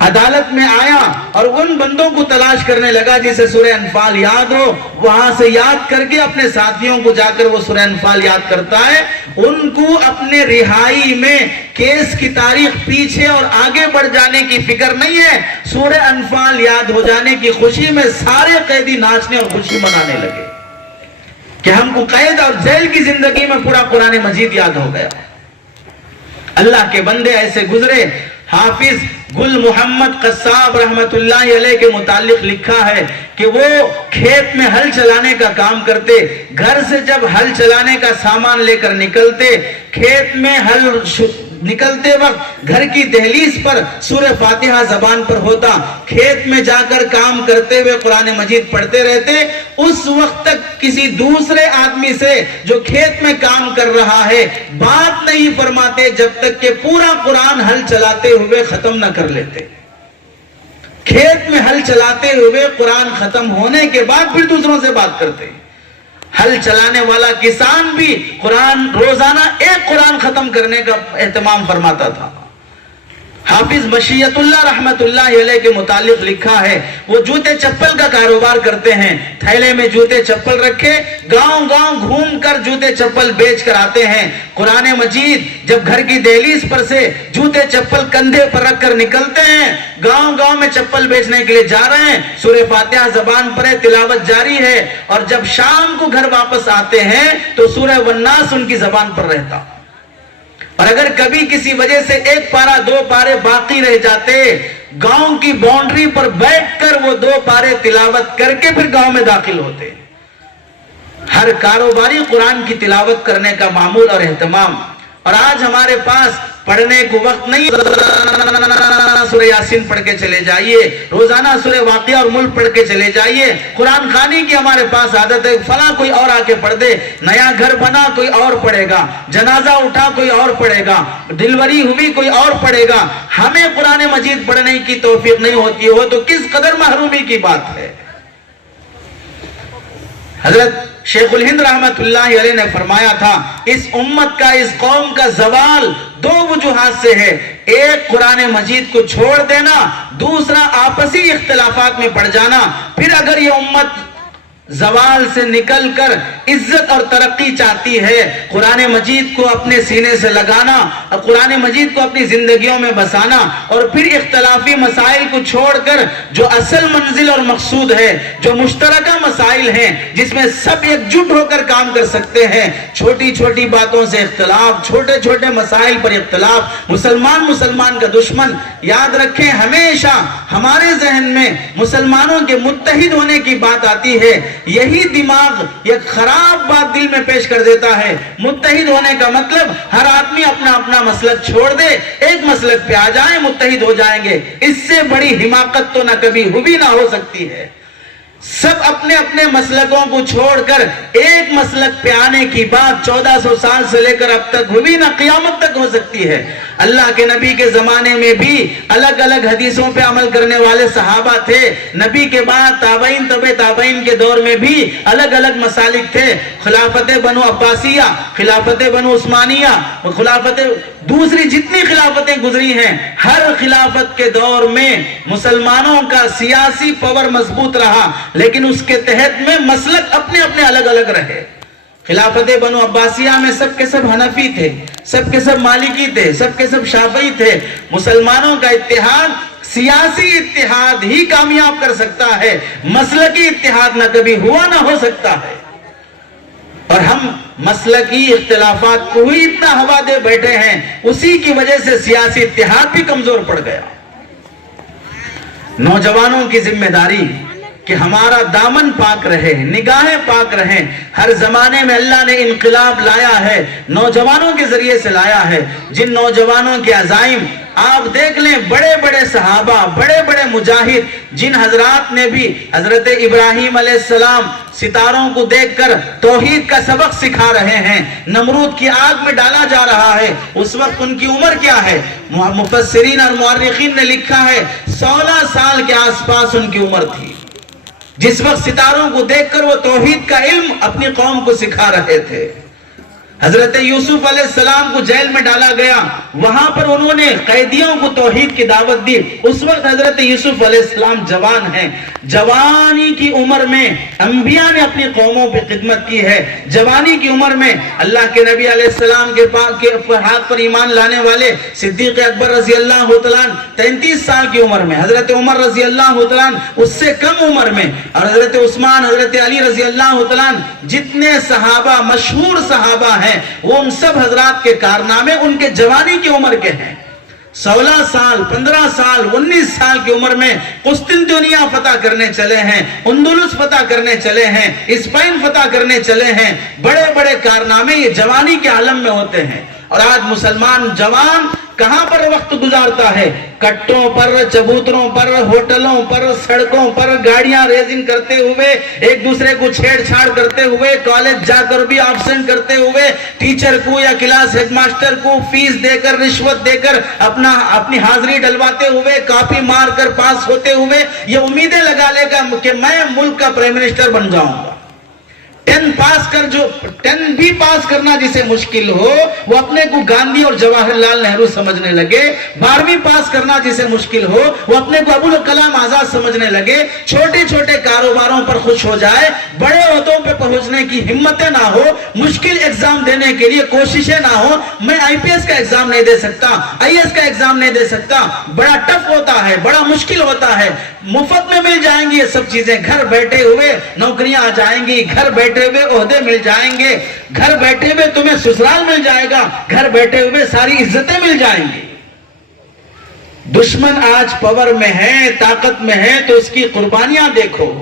عدالت میں آیا اور ان بندوں کو تلاش کرنے لگا جسے سورہ انفال یاد ہو, وہاں سے یاد کر کے اپنے ساتھیوں کو جا کر وہ سورہ انفال یاد کرتا ہے. ان کو اپنے رہائی میں کیس کی تاریخ پیچھے اور آگے بڑھ جانے کی فکر نہیں ہے. سورہ انفال یاد ہو جانے کی خوشی میں سارے قیدی ناچنے اور خوشی منانے لگے کہ ہم کو قید اور جیل کی زندگی میں پورا قرآن مجید یاد ہو گیا. اللہ کے بندے ایسے گزرے. حافظ گل محمد قصاب رحمت اللہ علیہ کے متعلق لکھا ہے کہ وہ کھیت میں ہل چلانے کا کام کرتے. گھر سے جب ہل چلانے کا سامان لے کر نکلتے, کھیت میں ہل نکلتے وقت گھر کی دہلیز پر سورہ فاتحہ زبان پر ہوتا. کھیت میں جا کر کام کرتے ہوئے قرآن مجید پڑھتے رہتے. اس وقت تک کسی دوسرے آدمی سے جو کھیت میں کام کر رہا ہے بات نہیں فرماتے جب تک کہ پورا قرآن ہل چلاتے ہوئے ختم نہ کر لیتے. کھیت میں ہل چلاتے ہوئے قرآن ختم ہونے کے بعد پھر دوسروں سے بات کرتے. ہل چلانے والا کسان بھی قرآن روزانہ ایک قرآن ختم کرنے کا اہتمام فرماتا تھا. حافظ مشیت اللہ رحمت اللہ علیہ کے متعلق لکھا ہے وہ جوتے چپل کا کاروبار کرتے ہیں. تھیلے میں جوتے چپل رکھے گاؤں گاؤں گھوم کر جوتے چپل بیچ کر آتے ہیں. قرآن مجید جب گھر کی دہلیز پر سے جوتے چپل کندھے پر رکھ کر نکلتے ہیں, گاؤں گاؤں میں چپل بیچنے کے لیے جا رہے ہیں, سورہ فاتحہ زبان پر ہے, تلاوت جاری ہے, اور جب شام کو گھر واپس آتے ہیں تو سورہ والناس ان کی زبان پر رہتا. اور اگر کبھی کسی وجہ سے ایک پارہ دو پارے باقی رہ جاتے, گاؤں کی باؤنڈری پر بیٹھ کر وہ 2 پارے تلاوت کر کے پھر گاؤں میں داخل ہوتے. ہر کاروباری قرآن کی تلاوت کرنے کا معمول اور اہتمام. اور آج ہمارے پاس پڑھنے کو وقت نہیں. سورہ یاسین پڑھ کے چلے جائیے, روزانہ سورہ واقعہ اور ملک پڑھ کے چلے جائیے. قرآن خوانی کی ہمارے پاس عادت ہے, فلاں کوئی اور آ کے پڑھ دے, نیا گھر بنا کوئی اور پڑھے گا, جنازہ اٹھا کوئی اور پڑھے گا, ڈلیوری ہوئی کوئی اور پڑھے گا. ہمیں قرآن مجید پڑھنے کی توفیق نہیں ہوتی ہو تو کس قدر محرومی کی بات ہے. حضرت شیخ الہند رحمت اللہ علیہ نے فرمایا تھا اس امت کا, اس قوم کا زوال 2 وجوہات سے ہے. ایک قرآن مجید کو چھوڑ دینا, دوسرا آپسی اختلافات میں پڑ جانا. پھر اگر یہ امت زوال سے نکل کر عزت اور ترقی چاہتی ہے, قرآن مجید کو اپنے سینے سے لگانا, قرآن مجید کو اپنی زندگیوں میں بسانا, اور پھر اختلافی مسائل کو چھوڑ کر جو اصل منزل اور مقصود ہے, جو مشترکہ مسائل ہیں جس میں سب ایک جٹ ہو کر کام کر سکتے ہیں, چھوٹی چھوٹی باتوں سے اختلاف, چھوٹے چھوٹے مسائل پر اختلاف, مسلمان کا دشمن. یاد رکھیں ہمیشہ ہمارے ذہن میں مسلمانوں کے متحد ہونے کی بات آتی ہے, یہی دماغ ایک خراب بات دل میں پیش کر دیتا ہے. متحد ہونے کا مطلب ہر آدمی اپنا اپنا مسلک چھوڑ دے, ایک مسلک پہ آ جائیں, متحد ہو جائیں گے. اس سے بڑی حماقت تو نہ کبھی ہوئی نہ ہو سکتی ہے. سب اپنے اپنے مسلکوں کو چھوڑ کر ایک مسلک پہ آنے کی بات 1400 سال سے لے کر اب تک ہوئی نہ قیامت تک ہو سکتی ہے. اللہ کے نبی کے زمانے میں بھی الگ الگ حدیثوں پہ عمل کرنے والے صحابہ تھے. نبی کے بعد تابعین, تبع تابعین کے دور میں بھی الگ الگ مسالک تھے. خلافت بنو عباسیہ, خلافت بنو عثمانیہ, خلافت دوسری جتنی خلافتیں گزری ہیں, ہر خلافت کے دور میں مسلمانوں کا سیاسی پاور مضبوط رہا, لیکن اس کے تحت میں مسلک اپنے اپنے الگ الگ رہے. خلافت بنو عباسیہ میں سب کے سب حنفی تھے, سب کے سب مالکی تھے, سب کے سب شافعی تھے. مسلمانوں کا اتحاد سیاسی اتحاد ہی کامیاب کر سکتا ہے, مسلکی اتحاد نہ کبھی ہوا نہ ہو سکتا ہے. اور ہم مسلکی اختلافات کو ہی اتنا ہوا دے بیٹھے ہیں, اسی کی وجہ سے سیاسی اتحاد بھی کمزور پڑ گیا. نوجوانوں کی ذمہ داری کہ ہمارا دامن پاک رہے، نگاہیں پاک رہیں۔ ہر زمانے میں اللہ نے انقلاب لایا ہے، نوجوانوں کے ذریعے سے لایا ہے، جن نوجوانوں کے عزائم آپ دیکھ لیں، بڑے بڑے صحابہ، بڑے بڑے مجاہد، جن حضرات نے بھی حضرت ابراہیم علیہ السلام ستاروں کو دیکھ کر توحید کا سبق سکھا رہے ہیں، نمرود کی آگ میں ڈالا جا رہا ہے، اس وقت ان کی عمر کیا ہے؟ مفسرین اور مورخین نے لکھا ہے 16 سال کے آس پاس ان کی عمر تھی، جس وقت ستاروں کو دیکھ کر وہ توحید کا علم اپنی قوم کو سکھا رہے تھے۔ حضرت یوسف علیہ السلام کو جیل میں ڈالا گیا، وہاں پر انہوں نے قیدیوں کو توحید کی دعوت دی۔ اس وقت حضرت یوسف علیہ السلام جوان ہیں، جوانی کی عمر میں انبیاء نے اپنی قوموں پہ خدمت کی ہے۔ جوانی کی عمر میں اللہ کے نبی علیہ السلام کے ہاتھ پر ایمان لانے والے صدیق اکبر رضی اللہ تعالیٰ 33 سال کی عمر میں، حضرت عمر رضی اللہ تعالیٰ اس سے کم عمر میں، اور حضرت عثمان، حضرت علی رضی اللہ تعالیٰ، جتنے صحابہ مشہور صحابہ ہیں وہ ان سب حضرات کے کارنامے ان کے جوانی کی عمر کے ہیں۔ 16 سال، 15 سال، 19 سال کی عمر میں قسطنطنیہ فتح کرنے چلے ہیں، اندلس فتح کرنے چلے ہیں، اسپین فتح کرنے چلے ہیں۔ بڑے بڑے کارنامے یہ جوانی کے عالم میں ہوتے ہیں۔ اور آج مسلمان جوان کہاں پر وقت گزارتا ہے؟ کٹوں پر، چبوتروں پر، ہوٹلوں پر، سڑکوں پر گاڑیاں ریزنگ کرتے ہوئے، ایک دوسرے کو چھیڑ چھاڑ کرتے ہوئے، کالج جا کر بھی آبسینٹ کرتے ہوئے، ٹیچر کو یا کلاس ہیڈ ماسٹر کو فیس دے کر، رشوت دے کر اپنی حاضری ڈلواتے ہوئے، کاپی مار کر پاس ہوتے ہوئے یہ امیدیں لگا لے گا کہ میں ملک کا پرائم منسٹر بن جاؤں گا۔ 10 بھی پاس کرنا جسے مشکل ہو وہ اپنے کو گاندھی اور جواہر لال نہرو سمجھنے لگے، 12ویں پاس کرنا جسے مشکل ہو وہ اپنے کو ابوالکلام آزاد سمجھنے لگے، چھوٹے چھوٹے کاروباروں پر خوش ہو جائے، بڑے عہدوں پہ پہنچنے کی ہمتیں نہ ہو، مشکل ایگزام دینے کے لیے کوششیں نہ ہو۔ میں IPS کا ایگزام نہیں دے سکتا، IAS کا ایگزام نہیں دے سکتا، بڑا ٹف ہوتا ہے، بڑا مشکل ہوتا ہے۔ مفت میں مل جائیں گی یہ سب چیزیں، گھر بیٹھے ہوئے نوکریاں آ جائیں گی، گھر بیٹھے ہوئے عہدے مل جائیں گے، گھر بیٹھے ہوئے تمہیں سسرال مل جائے گا، گھر بیٹھے ہوئے ساری عزتیں مل جائیں گی۔ دشمن آج پاور میں ہے، طاقت میں ہے، تو اس کی قربانیاں دیکھو،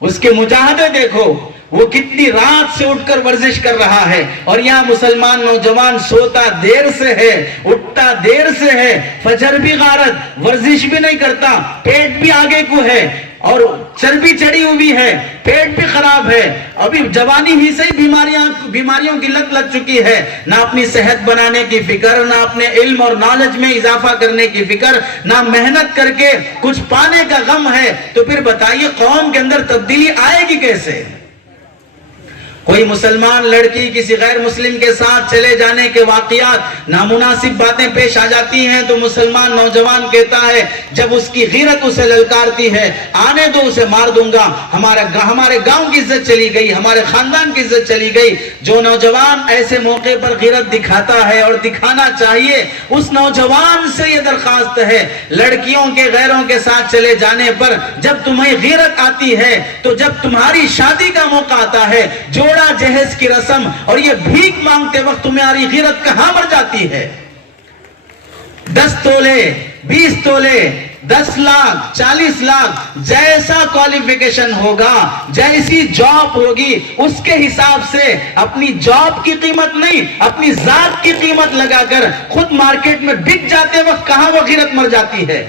اس کے مجاہدے دیکھو، وہ کتنی رات سے اٹھ کر ورزش کر رہا ہے، اور یہاں مسلمان نوجوان سوتا دیر سے ہے، اٹھتا دیر سے ہے، فجر بھی غارت، ورزش بھی نہیں کرتا، پیٹ بھی آگے کو ہے، اور چربی چڑھی ہوئی ہے، پیٹ بھی خراب ہے، ابھی جوانی ہی سے بیماریوں کی لت لگ چکی ہے، نہ اپنی صحت بنانے کی فکر، نہ اپنے علم اور نالج میں اضافہ کرنے کی فکر، نہ محنت کر کے کچھ پانے کا غم ہے، تو پھر بتائیے قوم کے اندر تبدیلی آئے گی کیسے؟ کوئی مسلمان لڑکی کسی غیر مسلم کے ساتھ چلے جانے کے واقعات، نامناسب باتیں پیش آ جاتی ہیں تو مسلمان نوجوان کہتا ہے، جب اس کی غیرت اسے للکارتی ہے، آنے دو اسے مار دوں گا، ہمارے گاؤں کی عزت چلی گئی، ہمارے خاندان کی عزت چلی گئی۔ جو نوجوان ایسے موقع پر غیرت دکھاتا ہے اور دکھانا چاہیے، اس نوجوان سے یہ درخواست ہے، لڑکیوں کے غیروں کے ساتھ چلے جانے پر جب تمہیں غیرت آتی ہے تو جب تمہاری شادی کا موقع آتا ہے، جوڑا جہیز کی رسم اور یہ بھیک مانگتے وقت تمہاری غیرت کہاں مر جاتی ہے؟ 10 تولے، 20 تولے، 10 لاکھ، 40 لاکھ، جیسا کوالیفیکیشن ہوگا، جیسی جاب ہوگی، اس کے حساب سے اپنی جاب کی قیمت نہیں، اپنی ذات کی قیمت لگا کر خود مارکیٹ میں بک جاتے وقت کہاں وہ غیرت مر جاتی ہے؟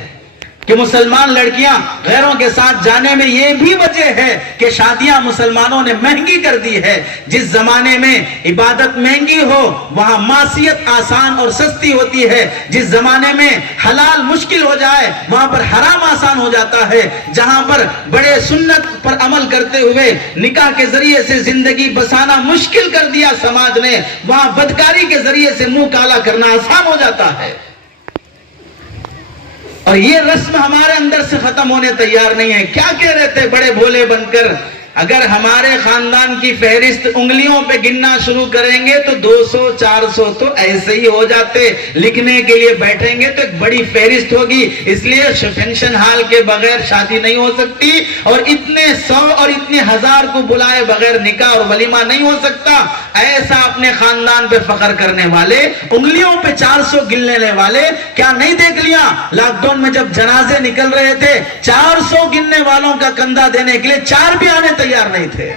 کہ مسلمان لڑکیاں غیروں کے ساتھ جانے میں یہ بھی وجہ ہے کہ شادیاں مسلمانوں نے مہنگی کر دی ہے۔ جس زمانے میں عبادت مہنگی ہو وہاں معصیت آسان اور سستی ہوتی ہے، جس زمانے میں حلال مشکل ہو جائے وہاں پر حرام آسان ہو جاتا ہے، جہاں پر بڑے سنت پر عمل کرتے ہوئے نکاح کے ذریعے سے زندگی بسانا مشکل کر دیا سماج نے، وہاں بدکاری کے ذریعے سے منہ کالا کرنا آسان ہو جاتا ہے۔ اور یہ رسم ہمارے اندر سے ختم ہونے تیار نہیں ہے۔ کیا کہہ رہے تھے بڑے بھولے بن کر اگر ہمارے خاندان کی فہرست انگلیوں پہ گننا شروع کریں گے تو 200 400 تو ایسے ہی ہو جاتے. لکھنے کے لیے بیٹھیں گے تو ایک بڑی فہرست ہوگی. اس لیے فنکشن ہال کے بغیر شادی نہیں ہو سکتی, اور اتنے 100 اور اتنے 1000 کو بلائے بغیر نکاح اور ولیمہ نہیں ہو سکتا. ایسا اپنے خاندان پہ فخر کرنے والے, انگلیوں پہ 400 گن لینے والے, کیا نہیں دیکھ لیا لاک ڈاؤن میں جب جنازے نکل رہے تھے 400 گننے والوں کا کندھا دینے کے لیے 4 بھی آنے تیار نہیں تھے.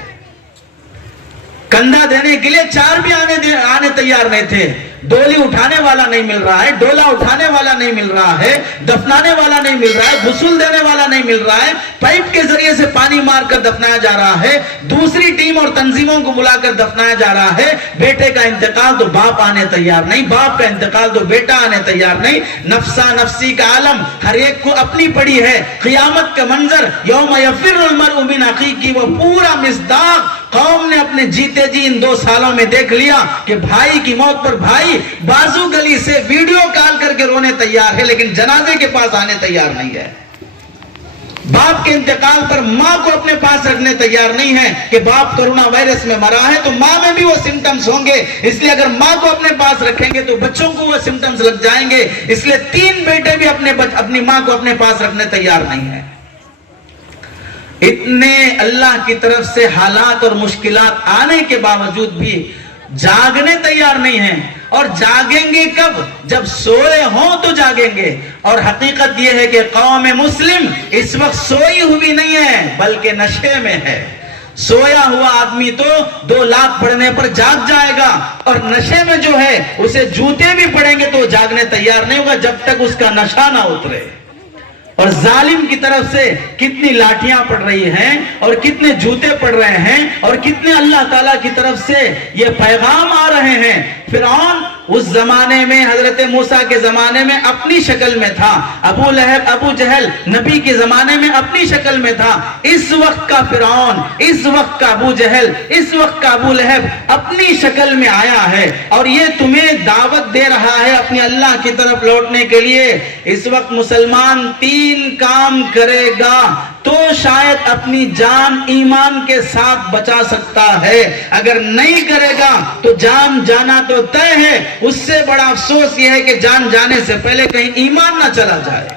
کندھا دینے کے لیے 4 بھی آنے تیار نہیں تھے. ڈولی اٹھانے والا نہیں مل رہا ہے, ڈولا اٹھانے والا نہیں مل رہا ہے, دفنانے والا نہیں مل رہا ہے, غسل دینے والا نہیں مل رہا ہے, پائپ کے ذریعے سے پانی مار کر دفنایا جا رہا ہے, دوسری ٹیم اور تنظیموں کو بلا کر دفنایا جا رہا ہے. بیٹے کا انتقال تو باپ آنے تیار نہیں, باپ کا انتقال تو بیٹا آنے تیار نہیں. نفسا نفسی کا عالم ہر ایک کو اپنی پڑی ہے. قیامت کا منظر یوم یفر المرء من اخیہ کی وہ پورا مصداق قوم نے اپنے جیتے جی ان 2 سالوں میں دیکھ لیا کہ بھائی کی موت پر بھائی بازو گلی سے ویڈیو کال کر کے رونے تیار ہے, لیکن جنازے کے پاس آنے تیار نہیں ہے. باپ کے انتقال پر ماں کو اپنے پاس رکھنے تیار نہیں ہے کہ باپ کورونا وائرس میں مرا ہے تو ماں میں بھی وہ سمٹمز ہوں گے, اس لیے اگر ماں کو اپنے پاس رکھیں گے تو بچوں کو وہ سمٹمز لگ جائیں گے. اس لیے 3 بیٹے بھی اپنی ماں کو اپنے پاس رکھنے تیار نہیں ہیں. اتنے اللہ کی طرف سے حالات اور مشکلات آنے کے باوجود بھی جاگنے تیار نہیں ہیں. اور جاگیں گے کب؟ جب سوئے ہوں تو جاگیں گے. اور حقیقت یہ ہے کہ قوم مسلم اس وقت سوئی ہوئی نہیں ہے بلکہ نشے میں ہے. سویا ہوا آدمی تو 2 لاکھ پڑھنے پر جاگ جائے گا, اور نشے میں جو ہے اسے جوتے بھی پڑیں گے تو وہ جاگنے تیار نہیں ہوگا جب تک اس کا نشہ نہ اترے. اور ظالم کی طرف سے کتنی لاٹھیاں پڑ رہی ہیں, اور کتنے جوتے پڑ رہے ہیں, اور کتنے اللہ تعالیٰ کی طرف سے یہ پیغام آ رہے ہیں. فرعون اس زمانے میں حضرت موسیٰ کے زمانے میں اپنی شکل میں تھا, ابو لہب ابو جہل نبی کے زمانے میں اپنی شکل میں تھا. اس وقت کا فرعون, اس وقت کا ابو جہل, اس وقت کا ابو لہب اپنی شکل میں آیا ہے, اور یہ تمہیں دعوت دے رہا ہے اپنی اللہ کی طرف لوٹنے کے لیے. اس وقت مسلمان 3 کام کرے گا تو شاید اپنی جان ایمان کے ساتھ بچا سکتا ہے, اگر نہیں کرے گا تو جان جانا تو طے ہے. اس سے بڑا افسوس یہ ہے کہ جان جانے سے پہلے کہیں ایمان نہ چلا جائے.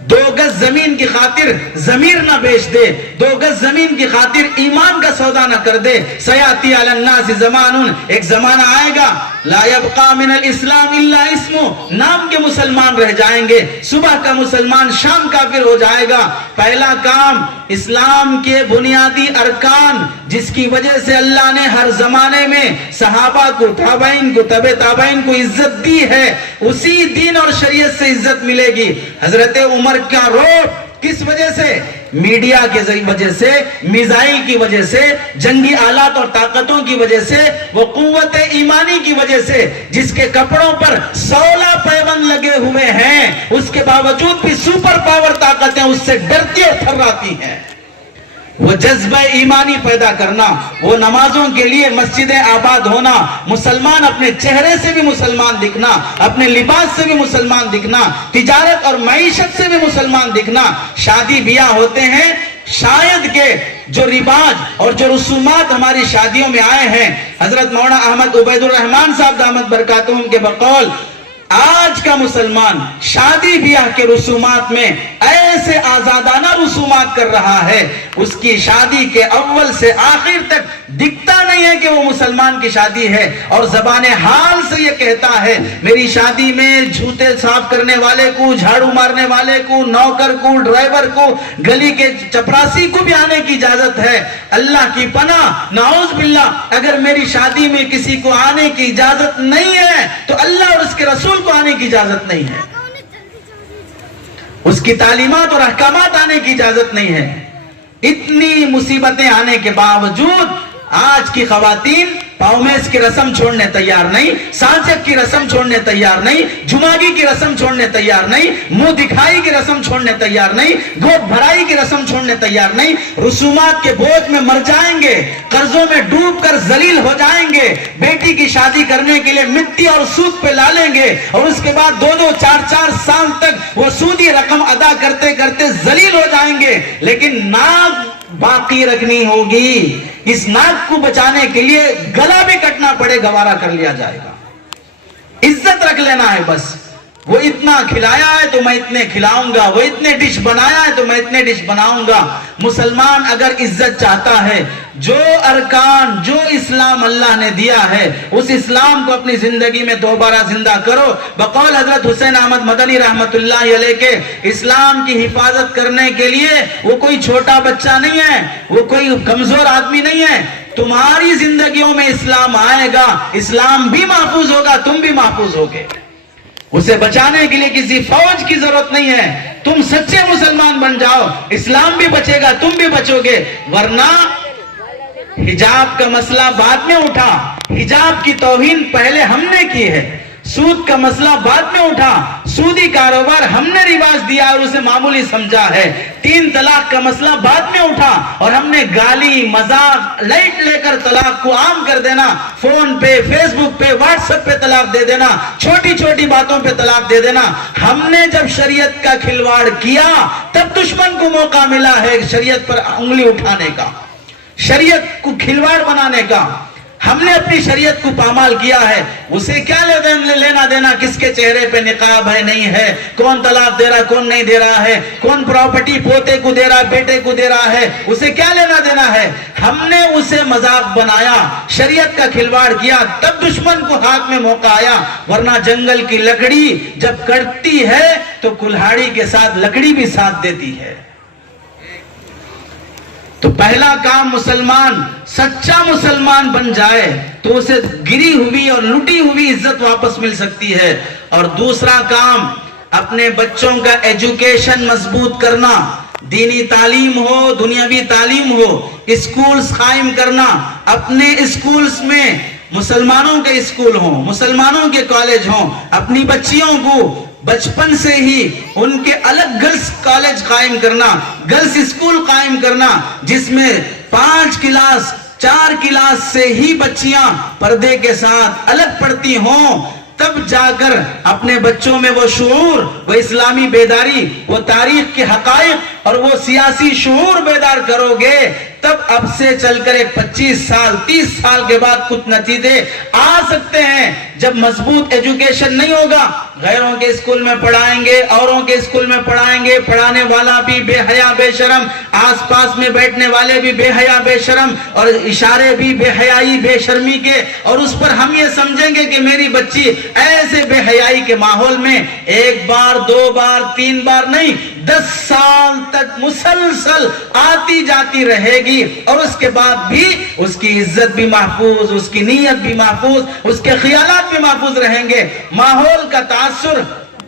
2 گز زمین کی خاطر ضمیر نہ بیچ دے, 2 گز زمین کی خاطر ایمان کا سودا نہ کر دے. سیاتی علی الناس زمان, ایک زمانہ آئے گا لا یبقى من الاسلام الا اسمه, نام کے مسلمان رہ جائیں گے, صبح کا مسلمان شام کافر ہو جائے گا. پہلا کام اسلام کے بنیادی ارکان جس کی وجہ سے اللہ نے ہر زمانے میں صحابہ کو, تابعین کو, تبع تابعین کو عزت دی ہے, اسی دین اور شریعت سے عزت ملے گی. حضرت عمر کا روپ کس وجہ سے؟ میڈیا کے وجہ سے, میزائل کی وجہ سے, جنگی آلات اور طاقتوں کی وجہ سے, وہ قوت ایمانی کی وجہ سے جس کے کپڑوں پر 16 پیوند لگے ہوئے ہیں, اس کے باوجود بھی سپر پاور طاقتیں اس سے ڈرتی اور تھراتی ہیں. وہ جذبہ ایمانی پیدا کرنا, وہ نمازوں کے لیے مسجدیں آباد ہونا, مسلمان اپنے چہرے سے بھی مسلمان دکھنا, اپنے لباس سے بھی مسلمان دکھنا, تجارت اور معیشت سے بھی مسلمان دکھنا. شادی بیاہ ہوتے ہیں, شاید کہ جو رواج اور جو رسومات ہماری شادیوں میں آئے ہیں, حضرت مولانا احمد عبید الرحمان صاحب دامت برکاتہم کے بقول آج کا مسلمان شادی بیاہ کے رسومات میں ایسے آزادانہ رسومات کر رہا ہے, اس کی شادی کے اول سے آخر تک دکھتا نہیں ہے کہ وہ مسلمان کی شادی ہے, اور زبان حال سے یہ کہتا ہے میری شادی میں جھوٹے صاف کرنے والے کو, جھاڑو مارنے والے کو, نوکر کو, ڈرائیور کو, گلی کے چپراسی کو بھی آنے کی اجازت ہے. اللہ کی پناہ, نعوذ باللہ, اگر میری شادی میں کسی کو آنے کی اجازت نہیں ہے تو اللہ اور اس کے رسول کو آنے کی اجازت نہیں ہے, اس کی تعلیمات اور احکامات آنے کی اجازت نہیں ہے. اتنی مصیبتیں آنے کے باوجود آج کی خواتین پاؤمیس کی رسم چھوڑنے تیار نہیں, سانچک کی رسم چھوڑنے تیار نہیں, جماگی کی رسم چھوڑنے تیار نہیں, منہ دکھائی کی رسم چھوڑنے تیار نہیں, گود بھرائی کی رسم چھوڑنے تیار نہیں. رسومات کے بوجھ میں مر جائیں گے, قرضوں میں ڈوب کر ذلیل ہو جائیں گے, بیٹی کی شادی کرنے کے لیے مٹی اور سود پہ لا لیں گے, اور اس کے بعد 2-2, 4-4 سال تک وہ سودی رقم ادا کرتے کرتے ذلیل ہو جائیں گے. لیکن ناک باقی رکھنی ہوگی. اس ناک کو بچانے کے لیے گلا بھی کٹنا پڑے گوارا کر لیا جائے گا. عزت رکھ لینا ہے بس. وہ اتنا کھلایا ہے تو میں اتنے کھلاؤں گا, وہ اتنے ڈش بنایا ہے تو میں اتنے ڈش بناؤں گا. مسلمان اگر عزت چاہتا ہے, جو ارکان, جو اسلام اللہ نے دیا ہے, اس اسلام کو اپنی زندگی میں دوبارہ زندہ کرو. بقول حضرت حسین احمد مدنی رحمت اللہ علیہ کے, اسلام کی حفاظت کرنے کے لیے وہ کوئی چھوٹا بچہ نہیں ہے, وہ کوئی کمزور آدمی نہیں ہے. تمہاری زندگیوں میں اسلام آئے گا, اسلام بھی محفوظ ہوگا, تم بھی محفوظ ہوگے. اسے بچانے کے لیے کسی فوج کی ضرورت نہیں ہے. تم سچے مسلمان بن جاؤ, اسلام بھی بچے گا, تم بھی بچو گے. ورنہ حجاب کا مسئلہ بعد میں اٹھا, حجاب کی توہین پہلے ہم نے کی ہے. سود کا مسئلہ بعد میں اٹھا, سودی کاروبار ہم نے رواج دیا اور اسے معمولی سمجھا ہے. 3 طلاق کا مسئلہ بعد میں اٹھا اور ہم نے گالی, مذاق, لائٹ لے کر طلاق کو عام کر دینا, فون پہ, فیس بک پہ, واٹس ایپ پہ طلاق دے دینا, چھوٹی چھوٹی باتوں پہ طلاق دے دینا. ہم نے جب شریعت کا کھلواڑ کیا تب دشمن کو موقع ملا ہے شریعت پر انگلی اٹھانے کا, شریعت کو کھلواڑ بنانے کا. ہم نے اپنی شریعت کو پامال کیا ہے. اسے کیا لینا دینا کس کے چہرے پہ نقاب ہے نہیں ہے, کون طلاق دے رہا کون نہیں دے رہا ہے, کون پراپرٹی پوتے کو دے رہا بیٹے کو دے رہا ہے, اسے کیا لینا دینا ہے. ہم نے اسے مذاق بنایا, شریعت کا کھلواڑ کیا, تب دشمن کو ہاتھ میں موقع آیا. ورنہ جنگل کی لکڑی جب کٹتی ہے تو کلہاڑی کے ساتھ لکڑی بھی ساتھ دیتی ہے. تو پہلا کام مسلمان سچا مسلمان بن جائے تو اسے گری ہوئی اور لٹی ہوئی عزت واپس مل سکتی ہے. اور دوسرا کام اپنے بچوں کا ایجوکیشن مضبوط کرنا, دینی تعلیم ہو, دنیاوی تعلیم ہو, اسکولز قائم کرنا. اپنے اسکولز میں مسلمانوں کے اسکول ہوں, مسلمانوں کے کالج ہوں. اپنی بچیوں کو بچپن سے ہی ان کے الگ گرلز کالج قائم کرنا, گرلز اسکول قائم کرنا, جس میں 5 کلاس 4 کلاس سے ہی بچیاں پردے کے ساتھ الگ پڑھتی ہوں. تب جا کر اپنے بچوں میں وہ شعور, وہ اسلامی بیداری, وہ تاریخ کے حقائق اور وہ سیاسی شعور بیدار کرو گے. تب اب سے چل کر ایک 25 سال 30 سال کے بعد کچھ نتیجے آ سکتے ہیں. جب مضبوط ایجوکیشن نہیں ہوگا, غیروں کے اسکول میں پڑھائیں گے, اوروں کے اسکول میں پڑھائیں گے, پڑھانے والا بھی بے حیا بے شرم, آس پاس میں بیٹھنے والے بھی بے حیا بے شرم, اور اشارے بھی بے حیائی بے شرمی کے, اور اس پر ہم یہ سمجھیں گے کہ میری بچی ایسے بے حیائی کے ماحول میں 1 بار 2 بار 3 بار نہیں 10 سال تک مسلسل آتی جاتی رہے گی, اور اس کے بعد بھی اس کی عزت بھی محفوظ, اس کی نیت بھی محفوظ, اس کے خیالات بھی محفوظ رہیں گے. ماحول کا تاثر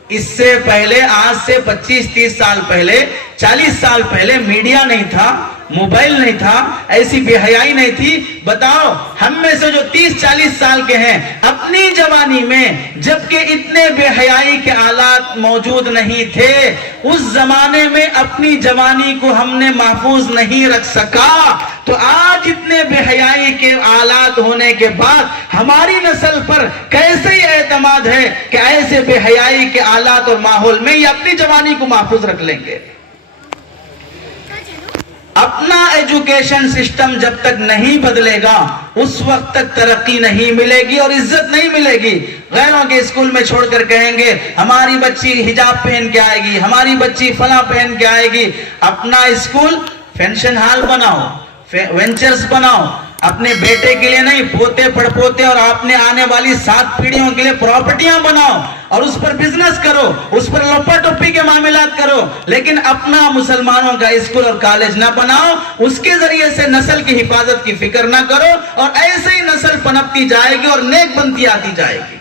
اس سے پہلے, آج سے 25-30 سال پہلے, 40 سال پہلے میڈیا نہیں تھا, موبائل نہیں تھا, ایسی بے حیائی نہیں تھی. بتاؤ ہم میں سے جو 30-40 سال کے ہیں, اپنی جوانی میں جبکہ اتنے بے حیائی کے آلات موجود نہیں تھے, اس زمانے میں اپنی جوانی کو ہم نے محفوظ نہیں رکھ سکا, تو آج اتنے بے حیائی کے آلات ہونے کے بعد ہماری نسل پر کیسے یہ اعتماد ہے کہ ایسے بے حیائی کے آلات اور ماحول میں یہ اپنی جوانی کو محفوظ رکھ لیں گے. اپنا ایجوکیشن سسٹم جب تک نہیں بدلے گا اس وقت تک ترقی نہیں ملے گی اور عزت نہیں ملے گی. غیروں کے اسکول میں چھوڑ کر کہیں گے ہماری بچی حجاب پہن کے آئے گی, ہماری بچی فلاں پہن کے آئے گی. اپنا اسکول فنکشن ہال بناؤ, وینچرز بناؤ, اپنے بیٹے کے لیے نہیں, پوتے پڑ پوتے اور اپنے آنے والی 7 پیڑھیوں کے لیے پراپرٹیاں بناؤ اور اس پر بزنس کرو, اس پر لپا ٹوپی کے معاملات کرو, لیکن اپنا مسلمانوں کا اسکول اور کالج نہ بناؤ. اس کے ذریعے سے نسل کی حفاظت کی فکر نہ کرو, اور ایسے ہی نسل پنپتی جائے گی اور نیک بنتی آتی جائے گی.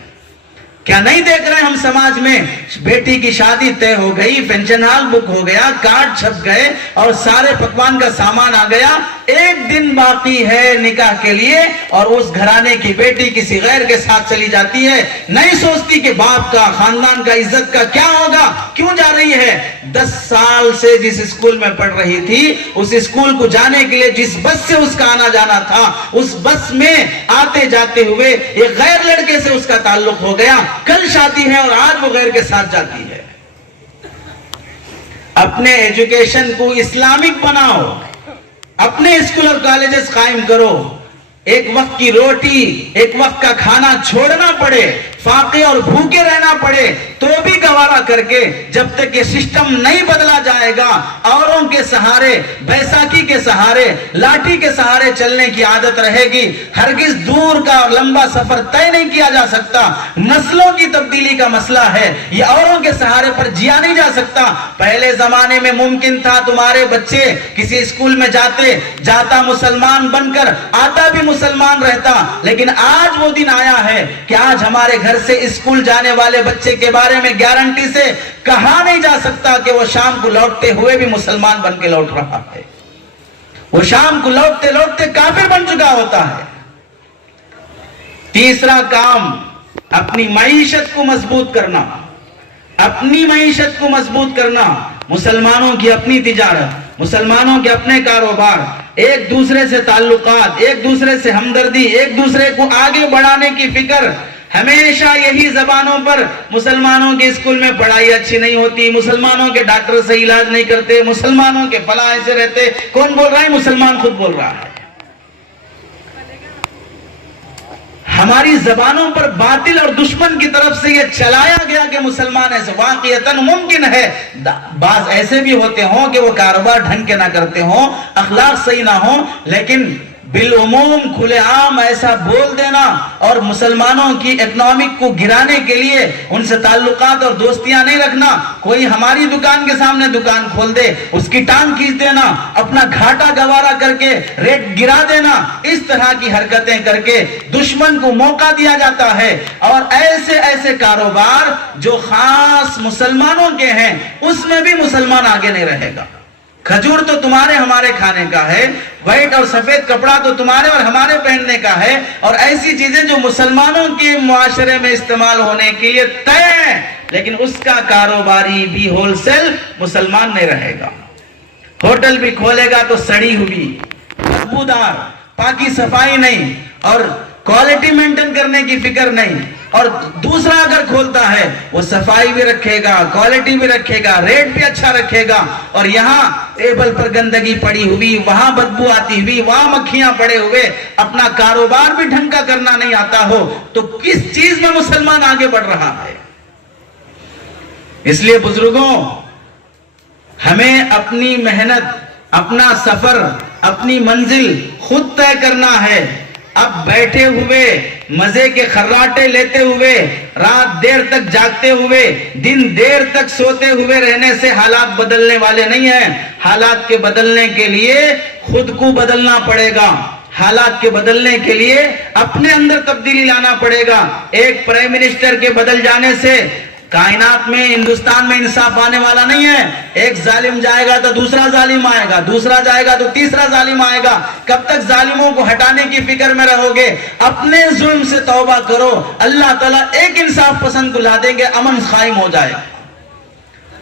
کیا نہیں دیکھ رہے ہم سماج میں, بیٹی کی شادی طے ہو گئی, پینشن ہال بک ہو گیا, کارڈ چھپ گئے اور سارے پکوان کا سامان آ گیا, 1 دن باقی ہے نکاح کے لیے اور اس گھرانے کی بیٹی کسی غیر کے ساتھ چلی جاتی ہے, نہیں سوچتی کہ باپ کا, خاندان کا, عزت کا کیا ہوگا, کیوں جا رہی ہے. 10 سال سے جس اسکول میں پڑھ رہی تھی, اس اسکول کو جانے کے لیے جس بس سے اس کا آنا جانا تھا, اس بس میں آتے جاتے ہوئے ایک غیر لڑکے سے اس کا تعلق ہو گیا, کل شادی ہے اور آج وہ غیر کے ساتھ جاتی ہے. اپنے ایجوکیشن کو اسلامک بناؤ, اپنے اسکول اور کالجز قائم کرو. ایک وقت کی روٹی، ایک وقت کا کھانا چھوڑنا پڑے، فاقے اور بھوکے رہنا پڑے تو بھی گوارا کر کے، جب تک یہ سسٹم نہیں بدلا جائے گا، اوروں کے سہارے، بیساکھی کے سہارے، لاٹھی کے سہارے چلنے کی عادت رہے گی. ہرگز دور کا اور لمبا سفر طے نہیں کیا جا سکتا. نسلوں کی تبدیلی کا مسئلہ ہے، یہ اوروں کے سہارے پر جیا نہیں جا سکتا. پہلے زمانے میں ممکن تھا تمہارے بچے کسی اسکول میں جاتا مسلمان بن کر، آتا بھی مسلمان رہتا. لیکن آج وہ دن آیا ہے کہ آج ہمارے گھر سے اسکول جانے والے بچے کے بارے میں گارنٹی سے کہا نہیں جا سکتا کہ وہ شام کو لوٹتے ہوئے بھی مسلمان بن کے لوٹ رہا ہے. وہ شام کو لوٹتے لوٹتے کافر بن چکا ہوتا ہے. تیسرا کام، اپنی معیشت کو مضبوط کرنا. اپنی معیشت کو مضبوط کرنا، مسلمانوں کی اپنی تجارت، مسلمانوں کے اپنے کاروبار، ایک دوسرے سے تعلقات، ایک دوسرے سے ہمدردی، ایک دوسرے کو آگے بڑھانے کی فکر. ہمیشہ یہی زبانوں پر مسلمانوں کے اسکول میں پڑھائی اچھی نہیں ہوتی، مسلمانوں کے ڈاکٹر سے علاج نہیں کرتے، مسلمانوں کے فلاں ایسے رہتے. کون بول رہا ہے؟ مسلمان خود بول رہا ہے. ہماری زبانوں پر باطل اور دشمن کی طرف سے یہ چلایا گیا کہ مسلمان ایسے. واقعتاً ممکن ہے بعض ایسے بھی ہوتے ہوں کہ وہ کاروبار ڈھنگ کے نہ کرتے ہوں، اخلاق صحیح نہ ہوں، لیکن بالعموم کھلے عام ایسا بول دینا اور مسلمانوں کی اکنامک کو گرانے کے لیے ان سے تعلقات اور دوستیاں نہیں رکھنا. کوئی ہماری دکان کے سامنے دکان کھول دے، اس کی ٹانگ کھینچ دینا، اپنا گھاٹا گوارا کر کے ریٹ گرا دینا، اس طرح کی حرکتیں کر کے دشمن کو موقع دیا جاتا ہے. اور ایسے ایسے کاروبار جو خاص مسلمانوں کے ہیں اس میں بھی مسلمان آگے نہیں رہے گا. کھجور تو تمہارے ہمارے کھانے کا ہے، وائٹ اور سفید کپڑا تو تمہارے اور ہمارے پہننے کا ہے، اور ایسی چیزیں جو مسلمانوں کے معاشرے میں استعمال ہونے کے لیے طے ہیں، لیکن اس کا کاروباری بھی ہول سیل مسلمان نہیں رہے گا. ہوٹل بھی کھولے گا تو سڑی ہوئی، بدبودار، پاکی صفائی نہیں اور کوالٹی مینٹین کرنے کی فکر نہیں. اور دوسرا اگر کھولتا ہے وہ صفائی بھی رکھے گا، کوالٹی بھی رکھے گا، ریٹ بھی اچھا رکھے گا، اور یہاں ٹیبل پر گندگی پڑی ہوئی، وہاں بدبو آتی ہوئی، وہاں مکھیاں پڑے ہوئے، اپنا کاروبار بھی ڈھنگ کا کرنا نہیں آتا ہو تو کس چیز میں مسلمان آگے بڑھ رہا ہے؟ اس لیے بزرگوں، ہمیں اپنی محنت، اپنا سفر، اپنی منزل خود طے کرنا ہے. اب بیٹھے ہوئے مزے کے خراٹے لیتے ہوئے، رات دیر تک جاگتے ہوئے، دن دیر تک سوتے ہوئے رہنے سے حالات بدلنے والے نہیں ہیں. حالات کے بدلنے کے لیے خود کو بدلنا پڑے گا. حالات کے بدلنے کے لیے اپنے اندر تبدیلی لانا پڑے گا. ایک پرائم منسٹر کے بدل جانے سے کائنات میں، ہندوستان میں انصاف آنے والا نہیں ہے. ایک ظالم جائے گا تو دوسرا ظالم آئے گا، دوسرا جائے گا تو تیسرا ظالم آئے گا. کب تک ظالموں کو ہٹانے کی فکر میں رہو گے؟ اپنے ظلم سے توبہ کرو، اللہ تعالیٰ ایک انصاف پسند کو لا دیں گے، امن قائم ہو جائے.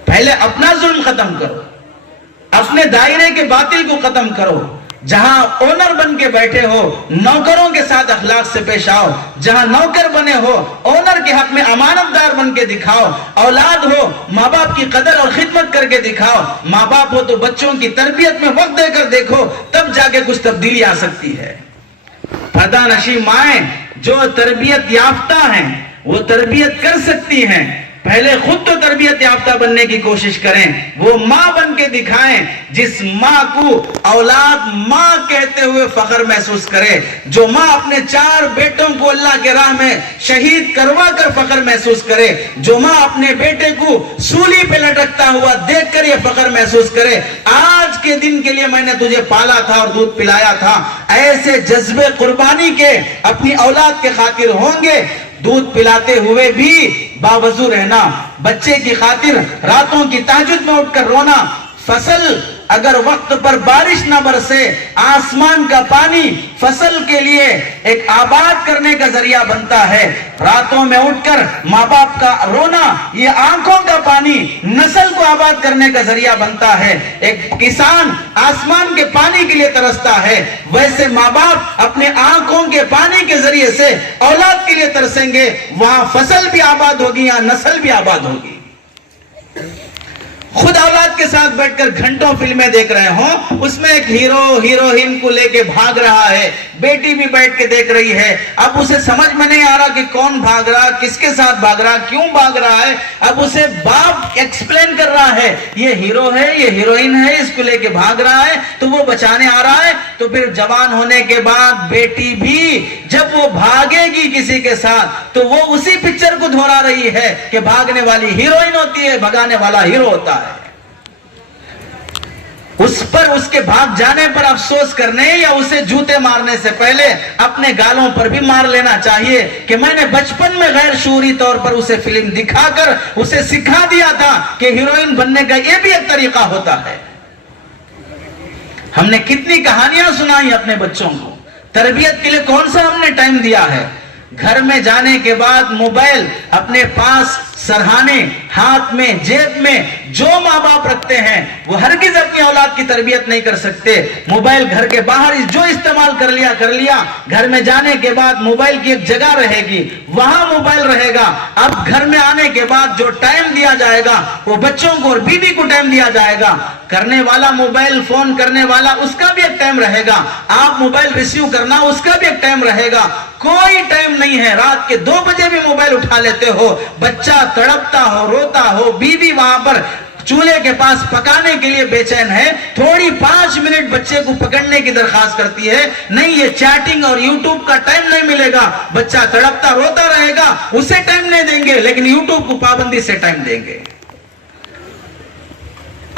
پہلے اپنا ظلم ختم کرو، اپنے دائرے کے باطل کو ختم کرو. جہاں اونر بن کے بیٹھے ہو، نوکروں کے ساتھ اخلاق سے پیش آؤ. جہاں نوکر بنے ہو، اونر کے حق میں امانت دار بن کے دکھاؤ. اولاد ہو، ماں باپ کی قدر اور خدمت کر کے دکھاؤ. ماں باپ ہو تو بچوں کی تربیت میں وقت دے کر دیکھو، تب جا کے کچھ تبدیلی آ سکتی ہے. پردہ نشی مائیں جو تربیت یافتہ ہیں وہ تربیت کر سکتی ہیں. پہلے خود تو تربیت یافتہ بننے کی کوشش کریں، وہ ماں بن کے دکھائیں جس ماں کو اولاد ماں کہتے ہوئے فخر محسوس کرے. جو ماں اپنے 4 بیٹوں کو اللہ کے راہ میں شہید کروا کر فخر محسوس کرے. جو ماں اپنے بیٹے کو سولی پہ لٹکتا ہوا دیکھ کر یہ فخر محسوس کرے، آج کے دن کے لیے میں نے تجھے پالا تھا اور دودھ پلایا تھا. ایسے جذبے قربانی کے اپنی اولاد کے خاطر ہوں گے. دودھ پلاتے ہوئے بھی باوضو رہنا، بچے کی خاطر راتوں کی تہجد میں اٹھ کر رونا. فصل اگر وقت پر بارش نہ برسے، آسمان کا پانی فصل کے لیے ایک آباد کرنے کا ذریعہ بنتا ہے. راتوں میں اٹھ کر ماں باپ کا رونا، یہ آنکھوں کا پانی نسل کو آباد کرنے کا ذریعہ بنتا ہے. ایک کسان آسمان کے پانی کے لیے ترستا ہے، ویسے ماں باپ اپنے آنکھوں کے پانی کے ذریعے سے اولاد کے لیے ترسیں گے. وہاں فصل بھی آباد ہوگی، یہاں نسل بھی آباد ہوگی. خود اولاد کے ساتھ بیٹھ کر گھنٹوں فلمیں دیکھ رہے ہوں، اس میں ایک ہیرو ہیروئن کو لے کے بھاگ رہا ہے، بیٹی بھی بیٹھ کے دیکھ رہی ہے، اب اسے سمجھ میں نہیں آ رہا کہ کون بھاگ رہا، کس کے ساتھ بھاگ رہا، کیوں بھاگ رہا ہے، اب اسے باپ ایکسپلین کر رہا ہے، یہ ہیرو ہے، یہ ہیروئن ہے، اس کو لے کے بھاگ رہا ہے تو وہ بچانے آ رہا ہے۔ تو پھر جوان ہونے کے بعد بیٹی بھی جب وہ بھاگے گی کسی کے ساتھ تو وہ اسی پکچر کو دہرا رہی ہے کہ بھاگنے والی ہیروئن ہوتی ہے، بھگانے والا ہیرو ہوتا ہے۔ اس پر، اس کے بھاگ جانے پر افسوس کرنے یا اسے جوتے مارنے سے پہلے اپنے گالوں پر بھی مار لینا چاہیے کہ میں نے بچپن میں غیر شعوری طور پر اسے فلم دکھا کر اسے سکھا دیا تھا کہ ہیروئن بننے کا یہ بھی ایک طریقہ ہوتا ہے۔ ہم نے کتنی کہانیاں سنائی اپنے بچوں کو، تربیت کے لیے کون سا ہم نے ٹائم دیا ہے؟ گھر میں جانے کے بعد موبائل اپنے پاس، سرہانے، ہاتھ میں، جیب میں جو ماں باپ رکھتے ہیں وہ ہرگز اپنی اولاد کی تربیت نہیں کر سکتے۔ موبائل گھر کے باہر جو استعمال کر لیا، گھر میں جانے کے بعد موبائل کی ایک جگہ رہے گی، وہاں موبائل رہے گا۔ اب گھر میں آنے کے بعد جو ٹائم دیا جائے گا وہ بچوں کو اور بیوی کو ٹائم دیا جائے گا۔ کرنے والا موبائل فون کرنے والا اس کا بھی ایک ٹائم رہے گا، آپ موبائل ریسیو کرنا اس کا بھی ایک ٹائم رہے گا۔ کوئی ٹائم نہیں ہے، رات کے 2 بجے بھی موبائل اٹھا لیتے ہو، بچہ تڑپتا ہو، روتا ہو، بیوی وہاں پر چولہے کے پاس پکانے کے لیے بے چین ہے، تھوڑی 5 منٹ بچے کو پکڑنے کی درخواست کرتی ہے، نہیں یہ چیٹنگ اور یوٹیوب کا ٹائم نہیں ملے گا، بچہ تڑپتا روتا رہے گا، اسے ٹائم نہیں دیں گے لیکن یوٹیوب کو پابندی سے ٹائم دیں گے۔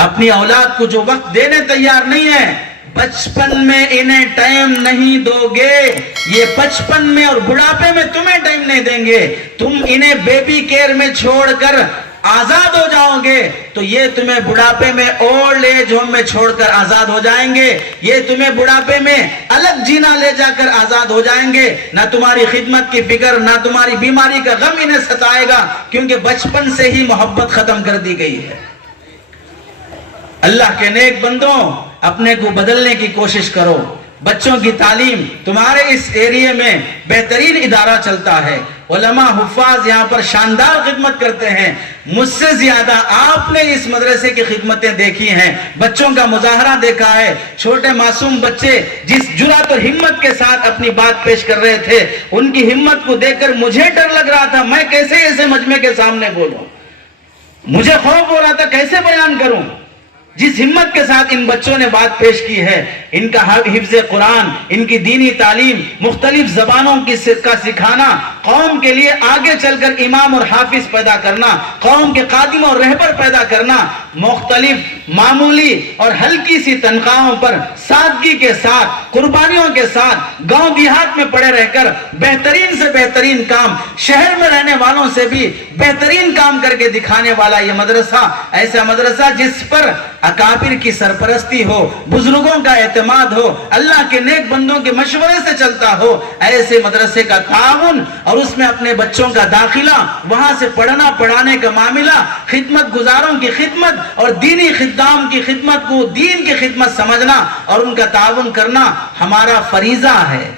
اپنی اولاد کو جو وقت دینے تیار نہیں ہے، بچپن میں انہیں ٹائم نہیں دو گے، یہ بچپن میں اور بڑھاپے میں تمہیں ٹائم نہیں دیں گے، تم انہیں بیبی کیئر میں چھوڑ کر آزاد ہو جاؤ گے تو یہ تمہیں بڑھاپے میں اولڈ ایج ہوم میں چھوڑ کر آزاد ہو جائیں گے، یہ تمہیں بڑھاپے میں الگ جینا لے جا کر آزاد ہو جائیں گے، نہ تمہاری خدمت کی فکر، نہ تمہاری بیماری کا غم انہیں ستائے گا، کیونکہ بچپن سے ہی محبت ختم کر دی گئی ہے۔ اللہ کے نیک بندوں، اپنے کو بدلنے کی کوشش کرو۔ بچوں کی تعلیم تمہارے اس ایریے میں بہترین ادارہ چلتا ہے، علماء حفاظ یہاں پر شاندار خدمت کرتے ہیں، مجھ سے زیادہ آپ نے اس مدرسے کی خدمتیں دیکھی ہیں، بچوں کا مظاہرہ دیکھا ہے، چھوٹے معصوم بچے جس جرأت اور ہمت کے ساتھ اپنی بات پیش کر رہے تھے، ان کی ہمت کو دیکھ کر مجھے ڈر لگ رہا تھا میں کیسے ایسے مجمع کے سامنے بولوں، مجھے خوف ہو رہا تھا کیسے بیان کروں۔ جس ہمت کے ساتھ ان بچوں نے بات پیش کی ہے، ان کا حفظ قرآن، ان کی دینی تعلیم، مختلف زبانوں کا سکھانا، قوم کے لیے آگے چل کر امام اور حافظ پیدا کرنا، قوم کے قادم اور رہبر پیدا کرنا، مختلف معمولی اور ہلکی سی تنخواہوں پر سادگی کے ساتھ، قربانیوں کے ساتھ، گاؤں دیہات میں پڑے رہ کر بہترین سے بہترین کام، شہر میں رہنے والوں سے بھی بہترین کام کر کے دکھانے والا یہ مدرسہ، ایسا مدرسہ جس پر اکابر کی سرپرستی ہو، بزرگوں کا اعتماد ہو، اللہ کے نیک بندوں کے مشورے سے چلتا ہو، ایسے مدرسے کا تعاون اور اس میں اپنے بچوں کا داخلہ، وہاں سے پڑھنا پڑھانے کا معاملہ، خدمت گزاروں کی خدمت اور دینی خدام کی خدمت کو دین کی خدمت سمجھنا اور ان کا تعاون کرنا ہمارا فریضہ ہے،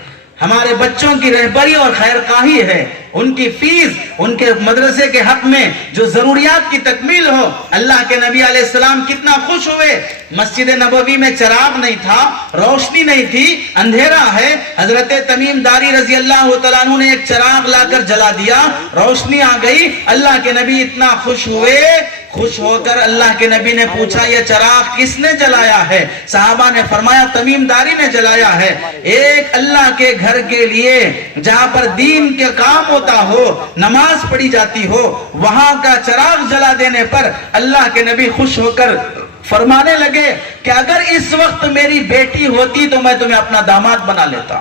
ہمارے بچوں کی رہبری اور خیرخواہی ہے، ان کی فیس، ان کے مدرسے کے حق میں جو ضروریات کی تکمیل ہو۔ اللہ کے نبی علیہ السلام کتنا خوش ہوئے، مسجد نبوی میں چراغ نہیں تھا، روشنی نہیں تھی، اندھیرا ہے، حضرت تمیم داری رضی اللہ تعالیٰ عنہ نے ایک چراغ لا کر جلا دیا، روشنی آ گئی، اللہ کے نبی اتنا خوش ہوئے، خوش ہو کر اللہ کے نبی نے پوچھا یہ چراغ کس نے جلایا ہے؟ صحابہ نے فرمایا تمیم داری نے جلایا ہے۔ ایک اللہ کے گھر کے لیے جہاں پر دین کے کام ہوتا ہو، نماز پڑھی جاتی ہو، وہاں کا چراغ جلا دینے پر اللہ کے نبی خوش ہو کر فرمانے لگے کہ اگر اس وقت میری بیٹی ہوتی تو میں تمہیں اپنا داماد بنا لیتا۔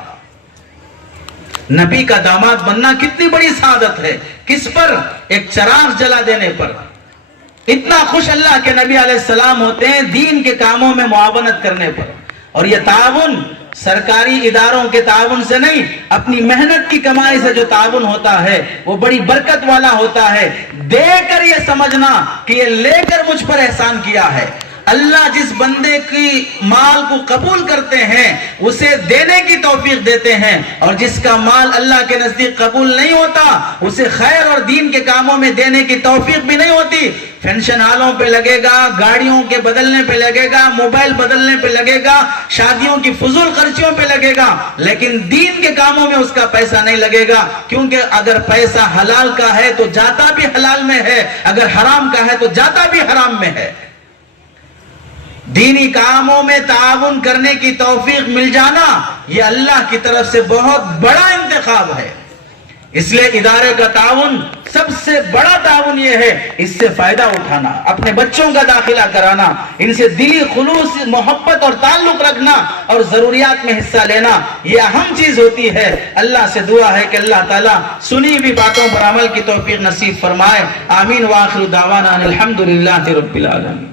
نبی کا داماد بننا کتنی بڑی سعادت ہے، کس پر؟ ایک چراغ جلا دینے پر۔ اتنا خوش اللہ کے نبی علیہ السلام ہوتے ہیں دین کے کاموں میں معاونت کرنے پر، اور یہ تعاون سرکاری اداروں کے تعاون سے نہیں، اپنی محنت کی کمائی سے جو تعاون ہوتا ہے وہ بڑی برکت والا ہوتا ہے۔ دے کر یہ سمجھنا کہ یہ لے کر مجھ پر احسان کیا ہے، اللہ جس بندے کی مال کو قبول کرتے ہیں اسے دینے کی توفیق دیتے ہیں، اور جس کا مال اللہ کے نزدیک قبول نہیں ہوتا اسے خیر اور دین کے کاموں میں دینے کی توفیق بھی نہیں ہوتی۔ فینشن ہالوں پہ لگے گا، گاڑیوں کے بدلنے پہ لگے گا، موبائل بدلنے پہ لگے گا، شادیوں کی فضول خرچیوں پہ لگے گا، لیکن دین کے کاموں میں اس کا پیسہ نہیں لگے گا، کیونکہ اگر پیسہ حلال کا ہے تو جاتا بھی حلال میں ہے، اگر حرام کا ہے تو جاتا بھی حرام میں ہے۔ دینی کاموں میں تعاون کرنے کی توفیق مل جانا یہ اللہ کی طرف سے بہت بڑا انتخاب ہے، اس لیے ادارے کا تعاون سب سے بڑا تعاون یہ ہے، اس سے فائدہ اٹھانا، اپنے بچوں کا داخلہ کرانا، ان سے دلی خلوص محبت اور تعلق رکھنا اور ضروریات میں حصہ لینا، یہ اہم چیز ہوتی ہے۔ اللہ سے دعا ہے کہ اللہ تعالیٰ سنی ہوئی باتوں پر عمل کی توفیق نصیب فرمائے۔ آمین وآخر دعوانا الحمدللہ رب العالمین۔